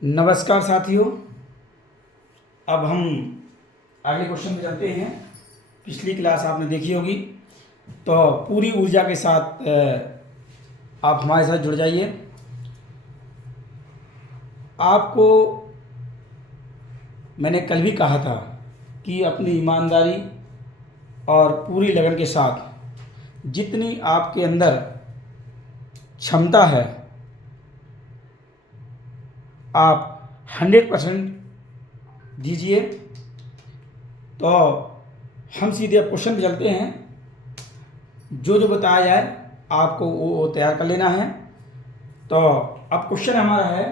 नमस्कार साथियों। अब हम अगले क्वेश्चन में चलते हैं। पिछली क्लास आपने देखी होगी, तो पूरी ऊर्जा के साथ आप हमारे साथ जुड़ जाइए। आपको मैंने कल भी कहा था कि अपनी ईमानदारी और पूरी लगन के साथ जितनी आपके अंदर क्षमता है आप 100% दीजिए। तो हम सीधे अब क्वेश्चन पे चलते हैं। जो जो बताया जाए आपको वो तैयार कर लेना है। तो अब क्वेश्चन हमारा है,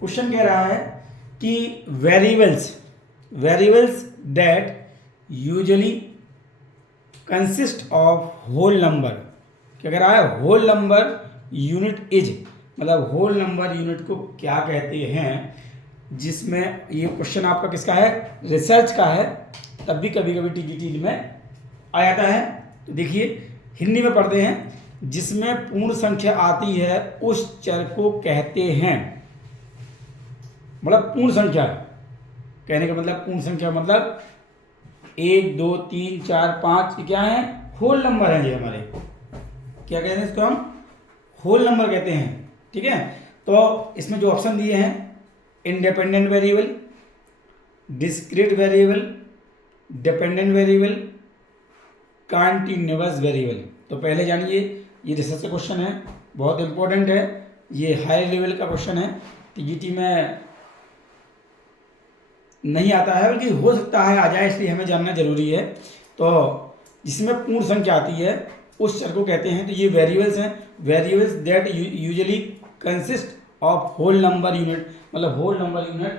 क्वेश्चन कह रहा है कि variables that usually consist of whole number. क्या कह रहा है? होल नंबर यूनिट इज, मतलब होल नंबर यूनिट को क्या कहते हैं। जिसमें ये क्वेश्चन आपका किसका है? रिसर्च का है। तब भी कभी कभी टीजीटी में आ जाता है। तो देखिए हिंदी में पढ़ते हैं। जिसमें पूर्ण संख्या आती है उस चर को कहते हैं, मतलब पूर्ण संख्या कहने का मतलब, पूर्ण संख्या मतलब 1 2 3 4 5 क्या है? होल नंबर है ये हमारे। क्या कहते हैं इसको? हम होल नंबर कहते हैं। ठीक है। तो इसमें जो ऑप्शन दिए हैं, independent variable, discrete variable, dependent variable, continuous variable. तो पहले जानिए, ये रिसर्च का क्वेश्चन है, बहुत इंपॉर्टेंट है। ये हाई लेवल का क्वेश्चन है, टीजीटी में नहीं आता है, बल्कि हो सकता है आ जाए, इसलिए हमें जानना जरूरी है। तो जिसमें पूर्ण संख्या आती है उस चर को कहते हैं। तो ये वेरिएबल्स हैं, variables that usually consist of whole number unit, मतलब होल नंबर यूनिट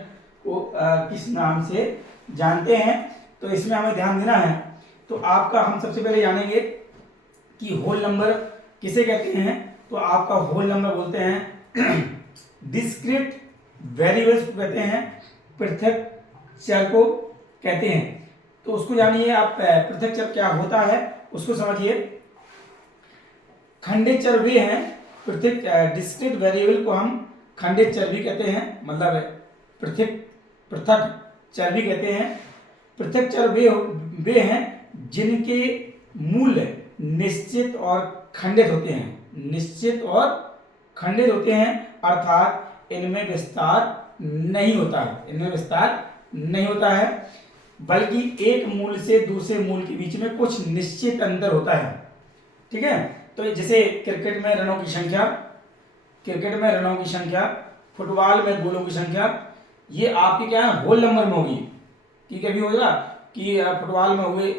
को किस नाम से जानते हैं। तो इसमें हमें ध्यान देना है। तो आपका हम सबसे पहले जानेंगे कि होल नंबर किसे कहते हैं। तो आपका होल नंबर बोलते हैं डिस्क्रीट वेरिएबल्स को कहते हैं, पृथक चर को कहते हैं। तो उसको जानिए आप, पृथक चर क्या होता है उसको समझिए। खंडित चर वे हैं, पृथक डिस्क्रीट वेरिएबल को हम खंडित चर भी कहते हैं, मतलब पृथक चर भी कहते हैं। पृथक चर वे हैं जिनके मूल्य निश्चित और खंडित होते हैं, निश्चित और खंडित होते हैं, अर्थात इनमें विस्तार नहीं होता है, इनमें विस्तार नहीं होता है, बल्कि एक मूल से दूसरे मूल के बीच में कुछ निश्चित अंतर होता है। ठीक है। तो जैसे क्रिकेट में रनों की संख्या, फुटबॉल में गोलों की संख्या, ये आपके क्या है? होल नंबर में होगी। कि कभी होगा कि फुटबॉल में हुए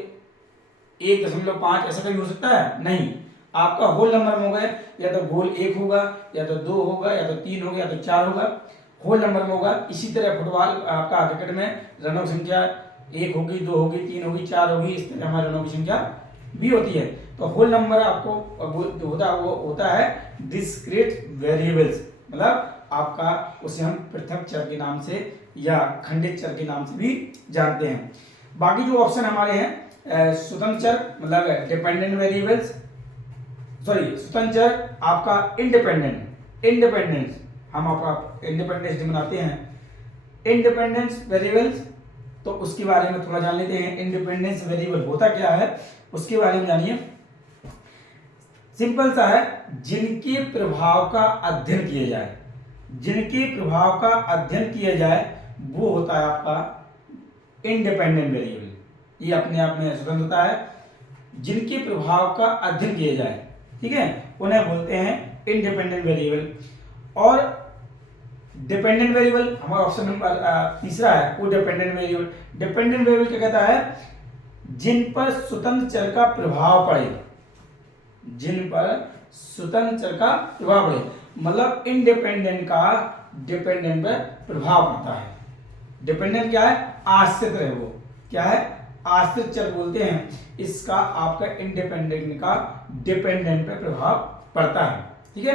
1.5, ऐसा कभी हो सकता है? नहीं। आपका होल नंबर में होगा, या तो गोल 1 होगा, या तो 2 होगा, या तो 3 होगा, या तो 4 होगा, होल नंबर में होगा। इसी तरह फुटबॉल आपका क्रिकेट में रनों की संख्या 1 होगी, 2 होगी, 3 होगी, 4 होगी, इस तरह हमारे रनों की संख्या भी होती है। तो होल नंबर आपको होता है डिस्क्रीट वेरिएबल्स, मतलब आपका उसे हम पृथक चर के नाम से या खंडित चर के नाम से भी जानते हैं। बाकी जो ऑप्शन हमारे हैं, स्वतंत्र चर मतलब डिपेंडेंट वेरिएबल्स, सॉरी स्वतंत्र चर आपका इंडिपेंडेंस, हम आपका इंडिपेंडेंस डे मनाते हैं, इंडिपेंडेंस वेरिएबल्स। तो उसके बारे में थोड़ा जान लेते हैं। इंडिपेंडेंस वेरिएबल होता क्या है उसके बारे में जानिए। सिंपल सा है, जिनके प्रभाव का अध्ययन किया जाए, जिनके प्रभाव का अध्ययन किया जाए वो होता है आपका इंडिपेंडेंट वेरिएबल। ये अपने आप में स्वतंत्रता है, जिनके प्रभाव का अध्ययन किया जाए, ठीक है, उन्हें बोलते हैं इंडिपेंडेंट वेरिएबल। और डिपेंडेंट वेरिएबल हमारा ऑप्शन नंबर तीसरा है, वो डिपेंडेंट वेरिएबल। डिपेंडेंट वेरिएबल क्या कहता है? जिन पर स्वतंत्र चर का प्रभाव पड़े, जिन पर स्वतंत्र चर का प्रभाव पड़े, मतलब इंडिपेंडेंट का डिपेंडेंट पर प्रभाव पड़ता है। डिपेंडेंट क्या है? आश्रित है। वो क्या है? आश्रित चर बोलते हैं। इसका आपका इंडिपेंडेंट का डिपेंडेंट पर प्रभाव पड़ता है। ठीक है।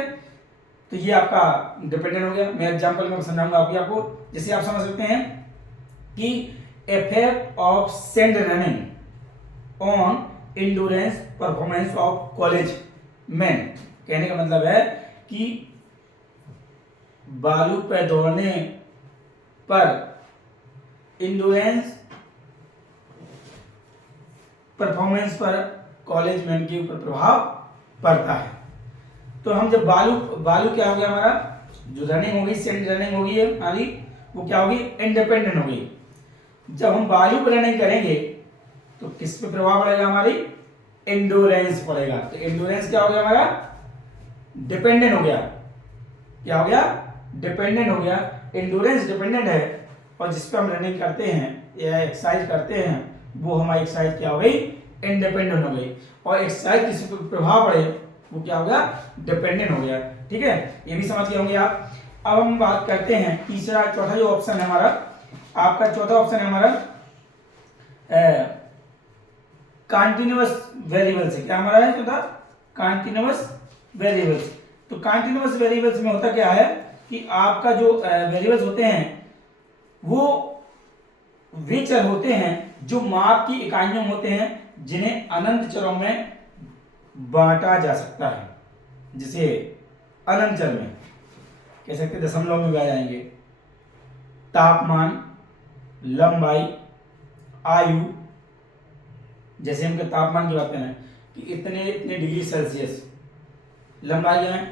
तो ये आपका डिपेंडेंट हो गया। मैं एग्जांपल में समझाऊंगा आपको। जैसे आप समझ सकते हैं कि effect of sand running on endurance performance of college man. कहने का मतलब है कि बालू पे दौड़ने पर इंड्योरेंस परफॉर्मेंस पर कॉलेज मैन के ऊपर प्रभाव पड़ता है। तो हम जब बालू क्या हो गया हमारा, जो रनिंग होगी, सेम रनिंग होगी हमारी, वो क्या होगी, इंडिपेंडेंट होगी। जब हम बालू पर रनिंग करेंगे तो किस पे प्रभाव पड़ेगा, हमारी एंडोरेंस पड़ेगा। तो एंडोरेंस क्या हो गया हमारा, डिपेंडेंट हो गया। क्या हो गया, डिपेंडेंट हो गया। एंडोरेंस डिपेंडेंट है और जिस पे हम रनिंग करते हैं या एक्सरसाइज करते हैं वो हमारी एक्सरसाइज क्या हो गई, इंडिपेंडेंट हो गई। और एक्सरसाइज किसी पे प्रभाव पड़े वो क्या हो गया, डिपेंडेंट हो गया। ठीक है, ये भी समझ गए होंगे आप। अब हम बात करते हैं तीसरा, चौथा जो ऑप्शन है हमारा, आपका चौथा ऑप्शन है हमारा कंटीन्यूअस वेरिएबल्स। क्या हमारा है चौथा, कंटीन्यूअस वेरिएबल्स। तो कंटीन्यूअस वेरिएबल्स में होता क्या है कि आपका जो वेरिएबल्स होते हैं वो वे चर होते हैं जो माप की इकाइयों में होते हैं, जिन्हें अनंत चरों में बांटा जा सकता है। जिसे अनंत चर में कह सकते, दशमलव में भी आ जाएंगे। तापमान, लंबाई, आयु। जैसे हम तापमान की बात करें कि इतने इतने डिग्री सेल्सियस, लंबाई है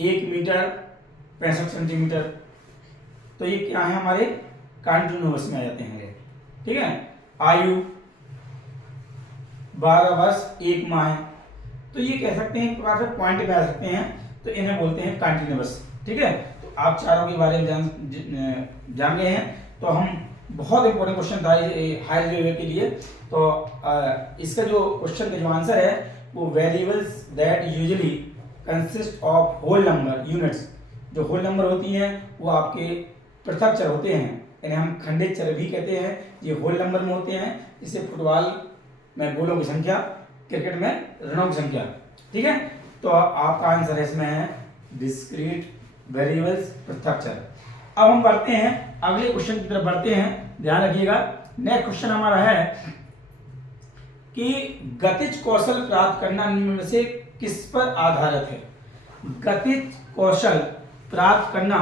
1 मीटर 65 सेंटीमीटर। तो ये क्या है, हमारे कंटीन्यूअस में आ जाते हैं। ठीक है, आयु 12 वर्ष 1 माह है। तो ये कह सकते हैं, एक प्रकार से पॉइंट पे आ सकते हैं, तो इन्हें बोलते हैं कंटीन्यूअस। ठीक है, तो आप चारों के बारे में जान गए हैं। तो हम बहुत इंपॉर्टेंट क्वेश्चन था हाई लेवल के लिए। तो इसका जो क्वेश्चन का जो आंसर है वो variables that usually consist of whole number units. जो होल नंबर होती हैं वो आपके पृथक चर होते हैं, इन्हें हम खंडित चर भी कहते हैं। ये होल नंबर में होते हैं, जिसे फुटबॉल में गोलों की संख्या, क्रिकेट में रनों की संख्या। ठीक है, तो आपका आंसर इसमें है डिस्क्रीट वेरिएबल्स, पृथक चर। अब हम बढ़ते हैं अगले क्वेश्चन की तरफ बढ़ते हैं, ध्यान रखिएगा। नेक्स्ट क्वेश्चन हमारा है कि गतिज कौशल प्राप्त करना निम्न में से किस पर आधारित है। गतिज कौशल प्राप्त करना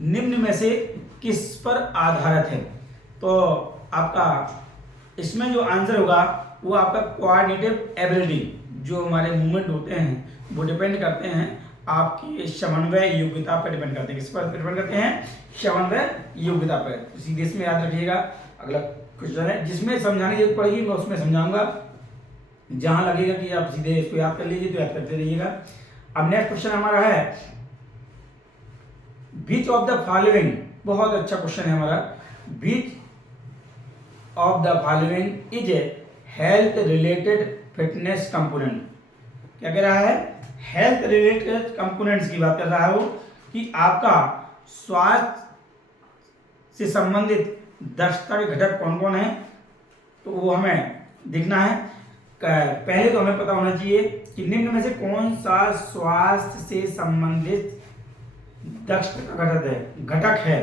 निम्न में से किस पर आधारित है। तो आपका इसमें जो आंसर होगा वो आपका कोऑर्डिनेटिव एबिलिटी, जो हमारे मूवमेंट होते हैं वो डिपेंड करते हैं आपकी समन्वय योग्यता पर डिपेंड करते हैं। किस पर डिपेंड करते हैं, समन्वय योग्यता पर। तो सीधे इसमें याद रखिएगा। अगला क्वेश्चन है जिसमें समझाने की जरूरत पड़ेगी मैं उसमें समझाऊंगा, जहां लगेगा कि आप सीधे इसको याद कर लीजिए तो याद करते रहिएगा। अब नेक्स्ट क्वेश्चन हमारा है विच ऑफ द फॉलोइंग, बहुत अच्छा क्वेश्चन है हमारा, विच of the following is a health related fitness component. क्या कह रहा है, हेल्थ रिलेटेड कंपोनेंट्स की बात कर रहा है वो, कि आपका स्वास्थ्य से संबंधित दक्षता के घटक कौन कौन है। तो वो हमें देखना है। पहले तो हमें पता होना चाहिए कि निम्न में से कौन सा स्वास्थ्य से संबंधित दक्षता का घटक है।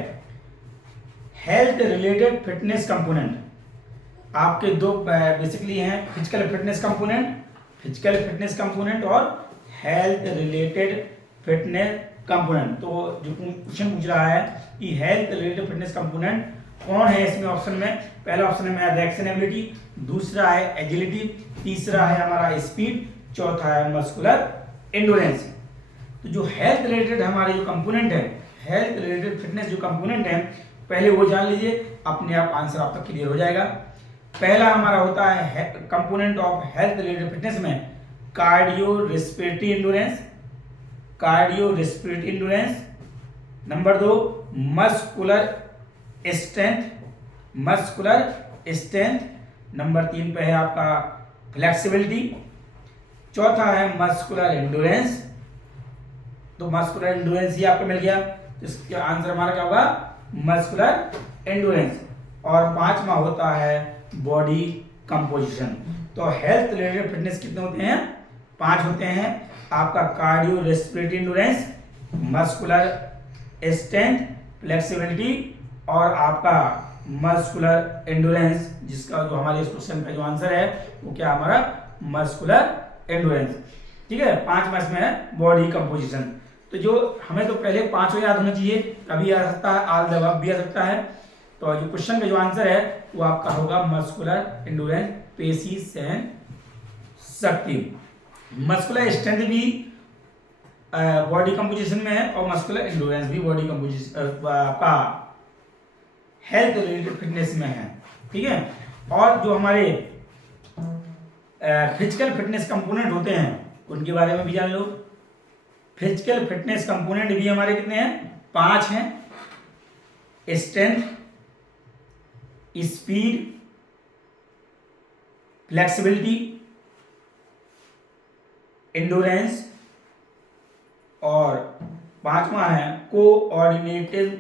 हेल्थ रिलेटेड फिटनेस कंपोनेंट आपके दो बेसिकली हैं, फिजिकल फिटनेस कंपोनेंट और हेल्थ रिलेटेड फिटनेस कंपोनेंट। तो जो क्वेश्चन पूछ रहा है कि हेल्थ रिलेटेड फिटनेस कंपोनेंट कौन है इसमें ऑप्शन में, पहला ऑप्शन है मेरा रिएक्शन एबिलिटी, दूसरा है एजिलिटी, तीसरा है हमारा स्पीड, चौथा है मस्कुलर एंडोरेंस। तो जो हेल्थ रिलेटेड हमारे जो कंपोनेंट है, हेल्थ रिलेटेड फिटनेस जो कंपोनेंट है, पहले वो जान लीजिए, अपने आप आंसर आपका क्लियर हो जाएगा। पहला हमारा होता है component of health related fitness में cardio respiratory endurance. Number 2 muscular strength. Number 3 पे है आपका फ्लेक्सिबिलिटी। चौथा है मस्कुलर एंडोरेंस। तो मस्कुलर एंडोरेंस ही आपको मिल गया, तो इसका आंसर हमारा क्या होगा, मस्कुलर एंडोरेंस। और पांचवा होता है बॉडी कंपोजिशन। तो हेल्थ रिलेटेड फिटनेस कितने होते हैं, 5 होते हैं। आपका cardio respiratory endurance, muscular strength, flexibility और आपका मस्कुलर एंडोरेंस, जिसका जो हमारे इस क्वेश्चन का जो आंसर है वो क्या हमारा मस्कुलर एंडोरेंस। ठीक है, 5वां इसमें है बॉडी कंपोजिशन। तो जो हमें तो पहले पांचों याद होना चाहिए, कभी आ सकता है, आल जवाब भी आ सकता है। तो जो क्वेश्चन का जो आंसर है वो आपका होगा मस्कुलर एंडोरेंस, पेशी सहन शक्ति। मस्कुलर स्ट्रेंथ भी बॉडी कंपोजिशन में है और मस्कुलर एंडोरेंस भी बॉडी कंपोजिशन का हेल्थ रिलेटेड फिटनेस में है, ठीक है। और जो हमारे फिजिकल फिटनेस कंपोनेंट होते हैं उनके बारे में भी जान लो। फिजिकल फिटनेस कंपोनेंट भी हमारे कितने हैं? 5 हैं। स्ट्रेंथ, स्पीड, फ्लेक्सिबिलिटी, एंडोरेंस और 5वां है कोऑर्डिनेशन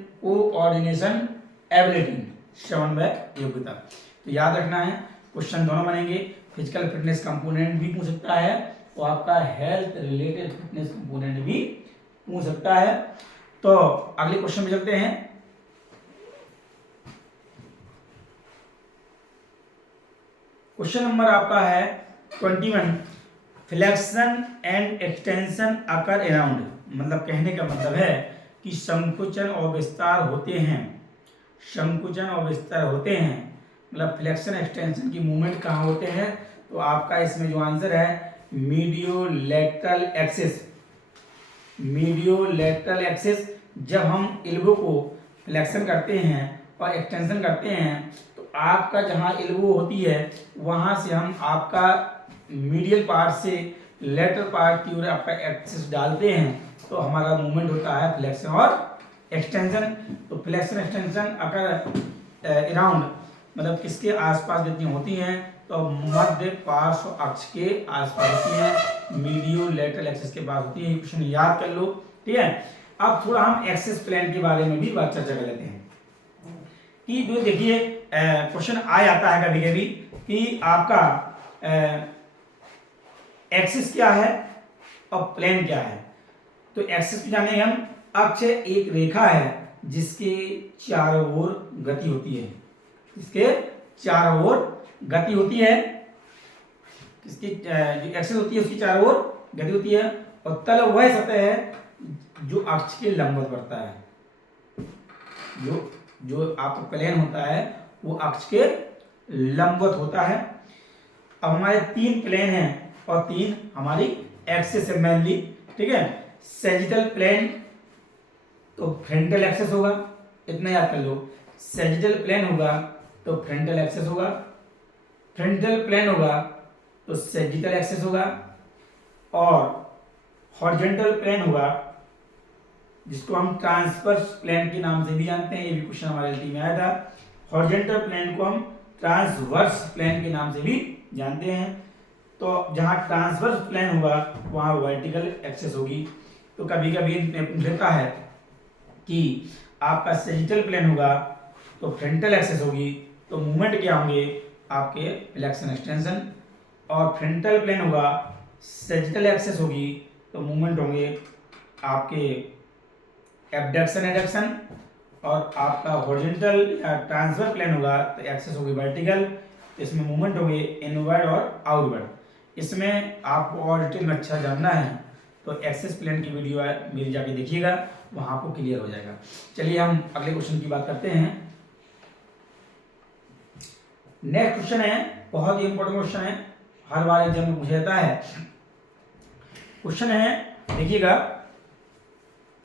एबिलिटी, समन्वय योग्यता। तो याद रखना है, क्वेश्चन दोनों बनेंगे, फिजिकल फिटनेस कंपोनेंट भी पूछ सकता है और आपका हेल्थ रिलेटेड फिटनेस कंपोनेंट भी पूछ सकता है। तो अगले क्वेश्चन में चलते हैं। क्वेश्चन नंबर आपका है 21, flexion and extension occur around, मतलब कहने का मतलब है कि संकुचन और विस्तार होते हैं, संकुचन और विस्तार होते हैं, मतलब फ्लेक्शन एक्सटेंशन की मूवमेंट कहाँ होते हैं? तो आपका इसमें जो आंसर है मीडियोलैटरल एक्सिस, मीडियोलैटरल एक्सिस। जब हम एल्बो को फ्लेक्शन करते हैं और एक्सटेंशन करते हैं तो आपका जहाँ एल्बो होती है वहाँ से हम आपका मीडियल पार्ट से लेटरल पार्ट की ओर आपका एक्सिस डालते हैं तो हमारा मूवमेंट होता है फ्लेक्शन और एक्सटेंशन। तो फ्लेक्शन एक्सटेंशन अगर अराउंड मतलब किसके आसपास जितनी होती हैं? तो मध्य पार्श्व अक्ष के आसपास होती हैं, मीडियोलैटरल एक्सिस के पास होती है। ये क्वेश्चन याद कर लो, ठीक है। अब थोड़ा हम एक्सिस प्लेन के बारे में भी बात चर्चा कर लेते हैं कि जो देखिए क्वेश्चन आ जाता है कभी कभी कि आपका एक्सिस क्या है और प्लेन क्या है। तो एक्सिस जानेंगे हम, अक्ष एक रेखा है जिसके चारों ओर गति होती है, इसके चारों ओर गति होती है, इसकी जो एक्सिस होती है उसकी चारों ओर गति होती है। और तल वह सतह है जो अक्ष के लंबवत बढ़ता है, जो आपका प्लेन होता है वो अक्ष के लंबवत होता है। अब हमारे 3 प्लेन हैं और 3 हमारी एक्सिस है मेनली, ठीक है। सैजिटल प्लेन तो फ्रंटल एक्सिस होगा, इतना याद कर लो। सैजिटल प्लेन होगा तो फ्रंटल एक्सिस होगा, फ्रंटल प्लेन होगा तो सैजिटल एक्सिस होगा, और हॉरिजॉन्टल प्लेन होगा जिसको हम ट्रांसवर्स प्लेन के नाम से भी जानते हैं। ये भी क्वेश्चन हमारे एलटी में आया था। हॉरिजॉन्टल प्लेन को हम ट्रांसवर्स प्लेन के नाम से भी जानते हैं। तो जहां ट्रांसवर्स प्लेन होगा वहां वर्टिकल एक्सिस होगी। तो कभी कभी पूछ लेता है कि आपका सैजिटल प्लेन होगा तो फ्रंटल एक्सिस होगी, तो मूवमेंट क्या होंगे? आपके फ्लेक्शन एक्सटेंशन। और फ्रंटल प्लेन होगा, सैजिटल एक्सिस होगी तो मूवमेंट होंगे आपके एब्डक्शन एडक्शन। और आपका हॉरिजॉन्टल या ट्रांसफर प्लेन होगा तो एक्सिस होगी वर्टिकल, इसमें मूवमेंट होंगे इनवर्ड और आउटवर्ड। इसमें आपको और डिटेल में अच्छा जानना है तो एक्सिस प्लेन की वीडियो मेरी जाके देखिएगा, वहाँ आपको क्लियर हो जाएगा। चलिए हम अगले क्वेश्चन की बात करते हैं। नेक्स्ट क्वेश्चन है, बहुत ही इंपॉर्टेंट क्वेश्चन है, हर बार एग्जाम में पूछा जाता है। क्वेश्चन है देखिएगा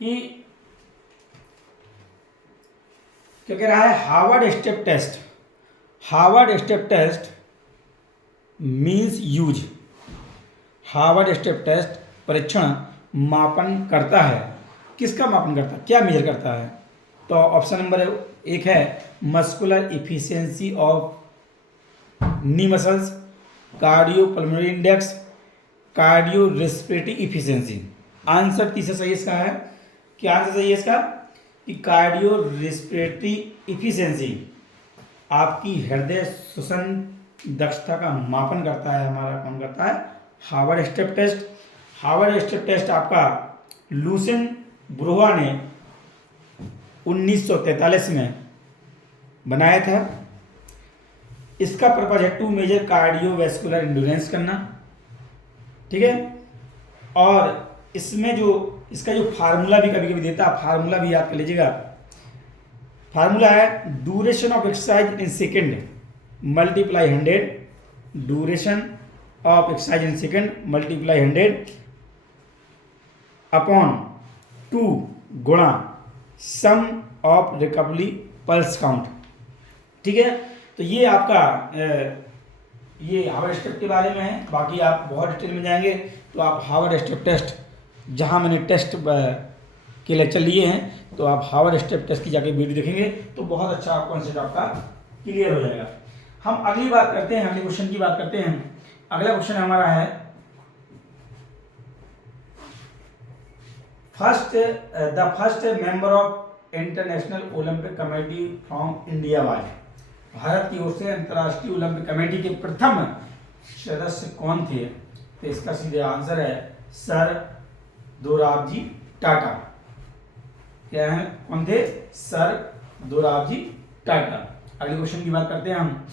कि क्या कह रहा है? Harvard step test, Harvard step test means use. Harvard step test परीक्षण मापन करता है, किसका मापन करता है, क्या मेजर करता है? तो ऑप्शन नंबर 1 है muscular efficiency of knee muscles, cardio pulmonary index, cardio respiratory efficiency. Answer तीसरा सही इसका है। क्या आंसर सही है इसका? कि कार्डियो रेस्पिरेटरी इफिशियंसी आपकी हृदय श्वसन दक्षता का मापन करता है, हमारा काम करता है Harvard step test. Harvard step test आपका लुसेन ब्रोहा ने 1943 में बनाया था। इसका पर्पज है टू मेजर कार्डियोवैस्कुलर एंड्योरेंस करना, ठीक है। और इसमें जो इसका जो फार्मूला भी कभी कभी देता है, फार्मूला भी याद कर लीजिएगा। फार्मूला है duration of exercise in second multiply 100, duration of exercise in second multiply 100 upon 2 गुणा सम ऑफ रिकवरी पल्स काउंट। ठीक है, तो ये आपका ये हार्वर्ड स्टेप के बारे में है। बाकी आप बहुत डिटेल में जाएंगे तो आप हार्वर्ड स्टेप टेस्ट, जहाँ मैंने टेस्ट के लेक्चर लिए हैं, तो आप हार्वर्ड स्टेप टेस्ट की जाके वीडियो देखेंगे तो बहुत अच्छा कॉन्सेप्ट आपका क्लियर हो जाएगा। हम अगली बात करते हैं, अगले क्वेश्चन की बात करते हैं। अगला क्वेश्चन हमारा है the first member of international Olympic committee from India was. Bharat की ओर से अंतर्राष्ट्रीय ओलंपिक कमेटी के प्रथम सदस्य कौन थे? तो इसका सीधा आंसर है सर दोराबजी टाटा। क्या है, कौन थे? सर दोराबजी टाटा। अगले क्वेश्चन की बात करते हैं हम।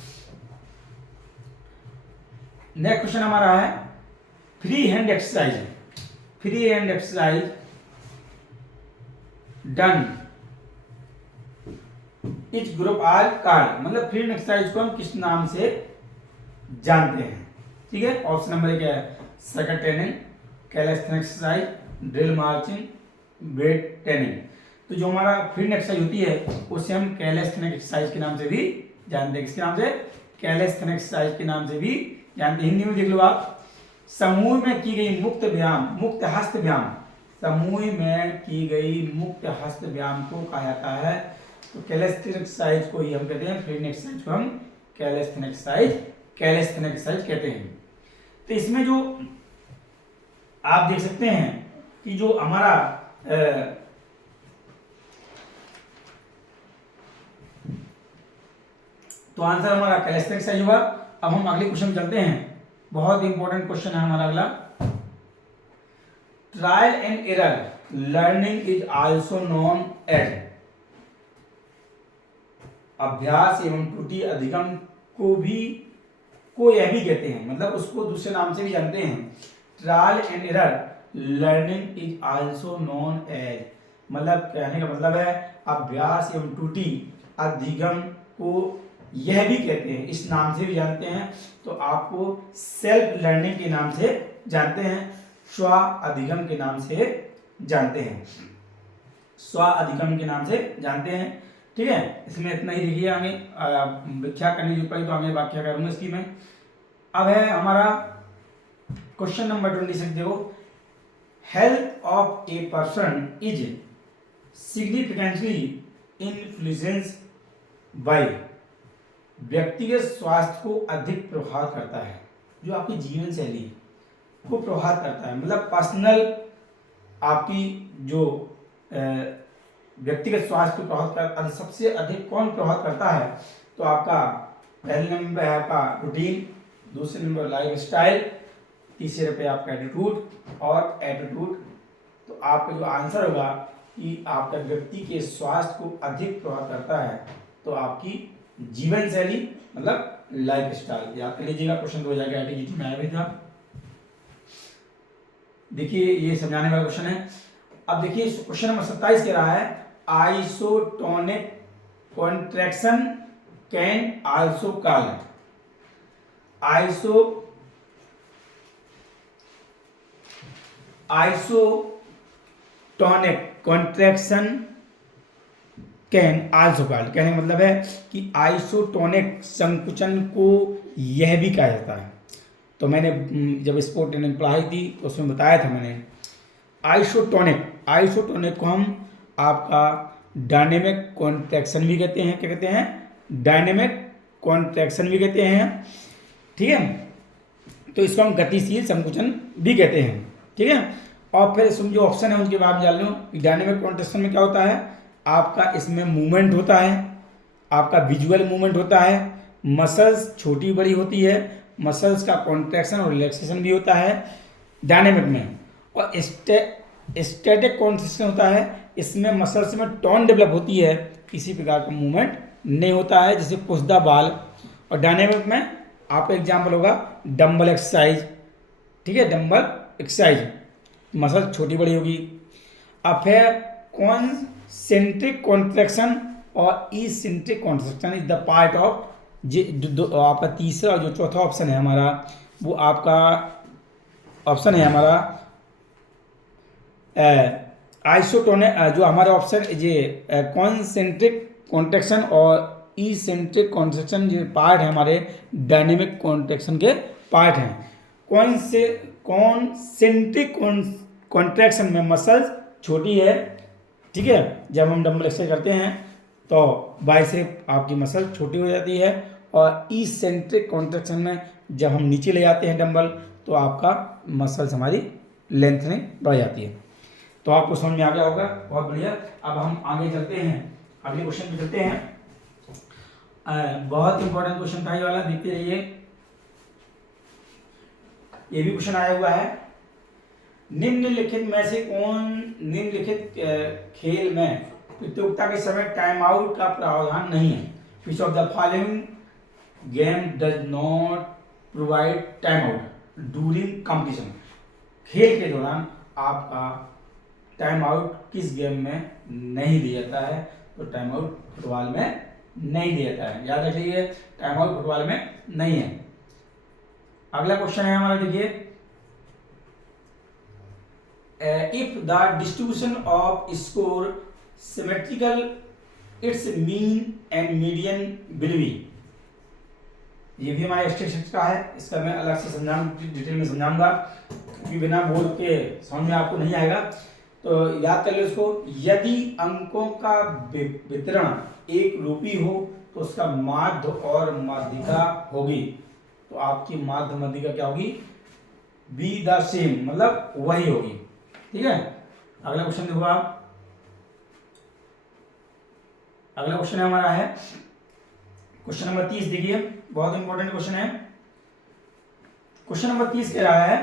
नेक्स्ट क्वेश्चन हमारा है free hand exercise. Free hand exercise done each group are card, मतलब फ्री हैंड एक्सरसाइज को हम किस नाम से जानते हैं? ठीक है, ऑप्शन नंबर 1 है circuit training, calisthenic exercise, drill marching, weight training. तो जो हमारा फ्री हैंड एक्सरसाइज होती है उसे हम कैलिस्थेनिक एक्सरसाइज के नाम से भी जानते हैं। किसके नाम से? कैलिस्थेनिक एक्सरसाइज के नाम से भी जानते हैं। हिंदी में देख लो आप, समूह में की गई मुक्त व्यायाम, मुक्त हस्त व्यायाम, समूह में की गई मुक्त हस्त व्यायाम को कहा जाता है तो कैलिस्थेनिक एक्सरसाइज को ही हम कहते हैं, फ्री हैंड एक्सरसाइज को हम कैलिस्थेनिक एक्सरसाइज कहते हैं। तो इसमें जो आप देख सकते हैं कि जो हमारा तो आंसर हमारा कैलिस्थेनिक एक्सरसाइज हुआ। अब हम अगले क्वेश्चन चलते हैं, बहुत इंपॉर्टेंट क्वेश्चन है हमारा अगला। Trial and error learning is also known as. अभ्यास एवं त्रुटि अधिगम को यह भी कहते हैं, मतलब उसको दूसरे नाम से भी जानते हैं। Trial and error learning is also known as, मतलब कहने का मतलब है अभ्यास एवं त्रुटि अधिगम को यह भी कहते हैं, इस नाम से भी जानते हैं। तो आपको सेल्फ लर्निंग के नाम से जानते हैं, स्व अधिगम के नाम से जानते हैं, स्व अधिगम के नाम से जानते हैं। ठीक है, इसमें इतना ही देखिए। आगे व्याख्या करनी जो पड़ी तो आगे व्याख्या करूंगा इसकी मैं। अब है हमारा क्वेश्चन नंबर 26। देखो, health of a person is significantly influence by, व्यक्तिगत स्वास्थ्य को अधिक प्रभावित करता है, जो आपकी जीवन शैली को प्रभावित करता है, मतलब पर्सनल आपकी जो व्यक्तिगत स्वास्थ्य को प्रभावित करता, सबसे अधिक कौन प्रभावित करता है? तो आपका पहले नंबर है आपका रूटीन, दूसरे नंबर लाइफ स्टाइल, तीसरे पे आपका एटीट्यूड और एटीट्यूड। तो आपका जो आंसर होगा कि आपका व्यक्ति के स्वास्थ्य को अधिक प्रभावित करता है तो आपकी जीवन शैली, मतलब लाइफ स्टाइल। याद कर लीजिएगा, क्वेश्चन 2018 में आया भी था। देखिए ये समझाने वाला क्वेश्चन है। अब देखिए क्वेश्चन नंबर 27 कह रहा है isotonic contraction can also called. Isotonic contraction can also called, कहने का मतलब है कि आइसोटोनिक संकुचन को यह भी कहा जाता है। तो मैंने जब स्पोर्ट ट्रेनिंग पढ़ाई थी तो उसमें बताया था मैंने, आइसोटोनिक को हम आपका डायनेमिक कॉन्ट्रैक्शन भी कहते हैं। क्या कहते हैं? डायनेमिक कॉन्ट्रैक्शन भी कहते हैं। ठीक है, तो इसको हम गतिशील संकुचन भी कहते हैं। ठीक है, और फिर इसमें जो ऑप्शन है उनके बाद जान लो। डायनेमिक कॉन्ट्रैक्शन में क्या होता है? आपका इसमें मूवमेंट होता है, आपका विजुअल मूवमेंट होता है, मसल्स छोटी बड़ी होती है, मसल्स का कॉन्ट्रैक्शन और रिलैक्सेशन भी होता है डायनेमिक में। और स्टैटिक कॉन्ट्रैक्शन होता है, इसमें मसल्स में टोन डेवलप होती है, किसी प्रकार का मूवमेंट नहीं होता है, जैसे पुशदा बाल। और डायनेमिक में आपका एग्जाम्पल होगा डंबल एक्सरसाइज। ठीक है, डंबल एक्सरसाइज मसल छोटी बड़ी होगी। अब है कॉन्सेंट्रिक कॉन्ट्रैक्शन और eccentric contraction is the part of आपका तीसरा जो चौथा ऑप्शन है हमारा, वो आपका ऑप्शन है हमारा आइसोटोनिक, जो हमारे ऑप्शन ये कॉन्सेंट्रिक कॉन्ट्रैक्शन और इसेंट्रिक कॉन्ट्रैक्शन जो पार्ट है हमारे डायनेमिक कॉन्ट्रैक्शन के पार्ट हैं। कॉन्सेंट्रिक कॉन्ट्रैक्शन में मसल्स छोटी है, ठीक है, जब हम डंबल एक्सरसाइज करते हैं तो बाइसेप आपकी मसल छोटी हो जाती है, और इसेंट्रिक कॉन्ट्रैक्शन में जब हम नीचे ले जाते हैं डंबल तो आपका मसल्स हमारी लेंथ में बढ़ जाती है। तो आपको समझ में आ गया होगा, बहुत बढ़िया। अब हम आगे चलते हैं, अगले क्वेश्चन पे चलते हैं। बहुत इंपॉर्टेंट क्वेश्चन था ये वाला, देखते रहिए। ये भी क्वेश्चन आया हुआ है, निम्नलिखित में से कौन निम्नलिखित खेल में प्रतियोगिता के समय टाइम आउट का प्रावधान नहीं है? विच of the following game does not provide time out during competition? खेल के दौरान आपका टाइम आउट किस गेम में नहीं दिया जाता है? तो टाइम आउट फुटबॉल में नहीं दिया जाता है, याद रखिए, टाइम आउट फुटबॉल में नहीं है। अगला क्वेश्चन है हमारा, देखिए, if the distribution off score symmetrical it's mean and median will be. ये भी हमारे स्टैटिस्टिक्स का है, इसका मैं अलग से डिटेल में समझाऊंगा क्योंकि बिना बोल के समझ में आपको नहीं आएगा, तो याद कर लो इसको। यदि अंकों का वितरण एक रूपी हो तो उसका माध्य और माध्यिका होगी, तो आपकी माध्य माध्यिका क्या होगी? बी द सेम, मतलब वही होगी, ठीक है। अगला क्वेश्चन देखो आप, अगला क्वेश्चन हमारा है क्वेश्चन नंबर 30, देखिए, बहुत इंपॉर्टेंट क्वेश्चन है। क्वेश्चन नंबर 30 कह रहा है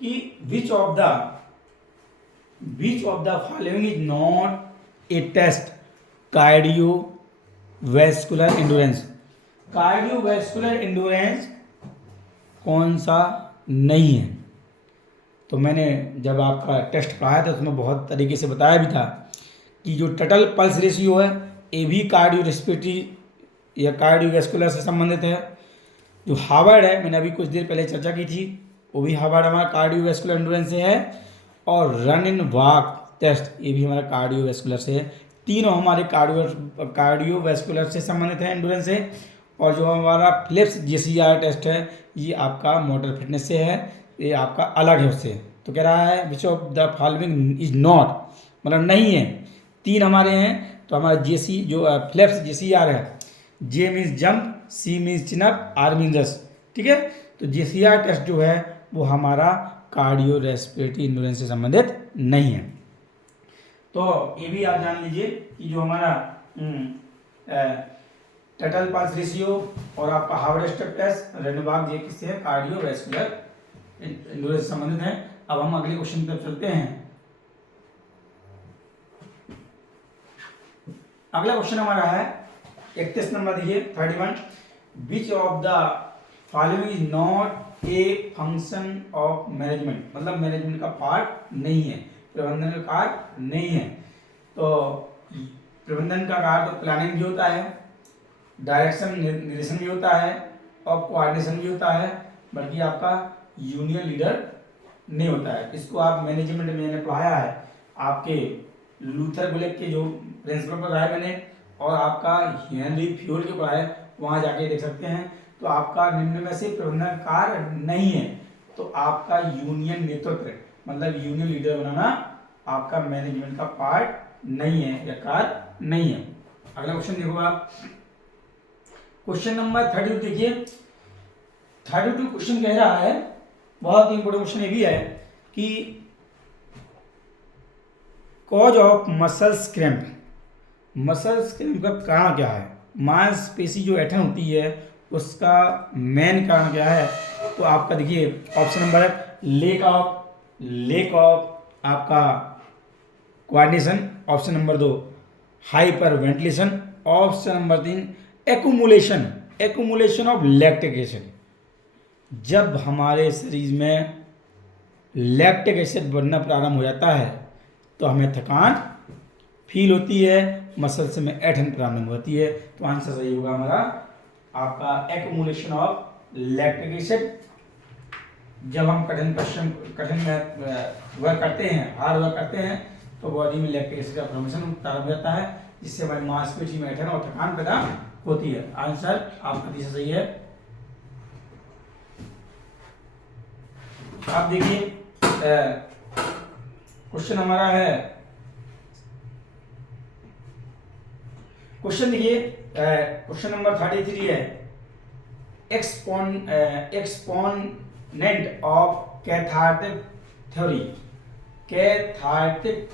कि which of the following is not a test cardiovascular endurance? Cardiovascular endurance कौन सा नहीं है? तो मैंने जब आपका टेस्ट पढ़ाया था उसमें बहुत तरीके से बताया भी था कि जो टोटल पल्स रेशियो है ये भी कार्डियो रेस्पिरेटरी या कार्डियोवैस्कुलर से संबंधित है। जो हार्वर्ड है, मैंने अभी कुछ देर पहले चर्चा की थी, वो भी हार्वर्ड हमारा कार्डियोवैस्कुलर एंड्योरेंस से है, और रन इन वॉक टेस्ट ये भी हमारा कार्डियोवैस्कुलर से है। तीनों हमारे कार्डियोवैस्कुलर से संबंधित है, एंड्योरेंस से। और जो हमारा फिलिप्स जीसीआर टेस्ट है ये आपका मोटर फिटनेस से है, ये आपका अलग है उससे। तो कह रहा है विच of the following is not, मतलब नहीं है, तीन हमारे हैं। तो हमारा जेसी जो फिलिप्स जीसीआर है, J means jump, C means chin up, R means just, ठीक है। तो जीसीआर टेस्ट जो है वो हमारा कार्डियो रेस्पिरेटरी एंड्योरेंस से संबंधित नहीं है। तो ये भी आप जान लीजिए कि जो हमारा टोटल पल्स रेशियो और आपका हार्वर्ड स्टेप टेस्ट, रेनबाग, ये किससे है? कार्डियोवैस्कुलर एंड्योरेंस से संबंधित है। अब हम अगले क्वेश्चन की तरफ चलते हैं। अगला क्वेश्चन हमारा है 31 नंबर, देखिए 31, विच of the following is not a function of management? मतलब मैनेजमेंट का पार्ट नहीं है, प्रबंधन का कार्य नहीं है। तो प्रबंधन का कार्य तो प्लानिंग भी होता है, डायरेक्शन निर्देशन भी होता है, और कोऑर्डिनेशन भी होता है, बल्कि आपका यूनियन लीडर नहीं होता है। इसको आप मैनेजमेंट में मैंने पढ़ाया है, आपके लूथर गुलेक के जो प्रिंसिपल पर आए मैंने, और आपका हेनरी फ्यूल के पढ़ाए, वहाँ जाके देख सकते हैं। तो आपका निम्न में से प्रबंधन कार्य नहीं है, तो आपका यूनियन नेतृत्व मतलब यूनियन लीडर बनाना आपका मैनेजमेंट का पार्ट नहीं है या कार्य नहीं है। अगला क्वेश्चन देखो आप, क्वेश्चन नंबर 32, देखिए 32 क्वेश्चन कह रहा है, बहुत इंपोर्टेंट क्वेश्चन ये भी है कि cause of muscles cramp, muscles cramp का कारण क्या है? मांसपेशी जो ऐंठन होती है उसका मेन कारण क्या है? तो आपका देखिए ऑप्शन नंबर है लेक ऑफ आपका coordination, option number 2 hyper ventilation, option number 3 accumulation of lactic acid. जब हमारे शरीर में लैक्टिक एसिड बनना प्रारंभ हो जाता है तो हमें थकान फील होती है, मसल्स में ऐंठन प्रारंभ होती है। तो आंसर सही होगा हमारा आपका एक्युमुलेशन ऑफ लैक्टिक एसिड। जब हम कठिन वर्क करते हैं, हार्ड वर्क करते हैं, तो बॉडी में लैक्टिक एसिड का फॉर्मेशन प्रारंभ हो जाता है, जिससे हमारी मांसपेशी में ऐंठन और थकान पैदा होती है। आंसर आपका तीसरा सही है। आप देखिए क्वेश्चन हमारा है, क्वेश्चन देखिए क्वेश्चन नंबर 33 है, exponent of cathartic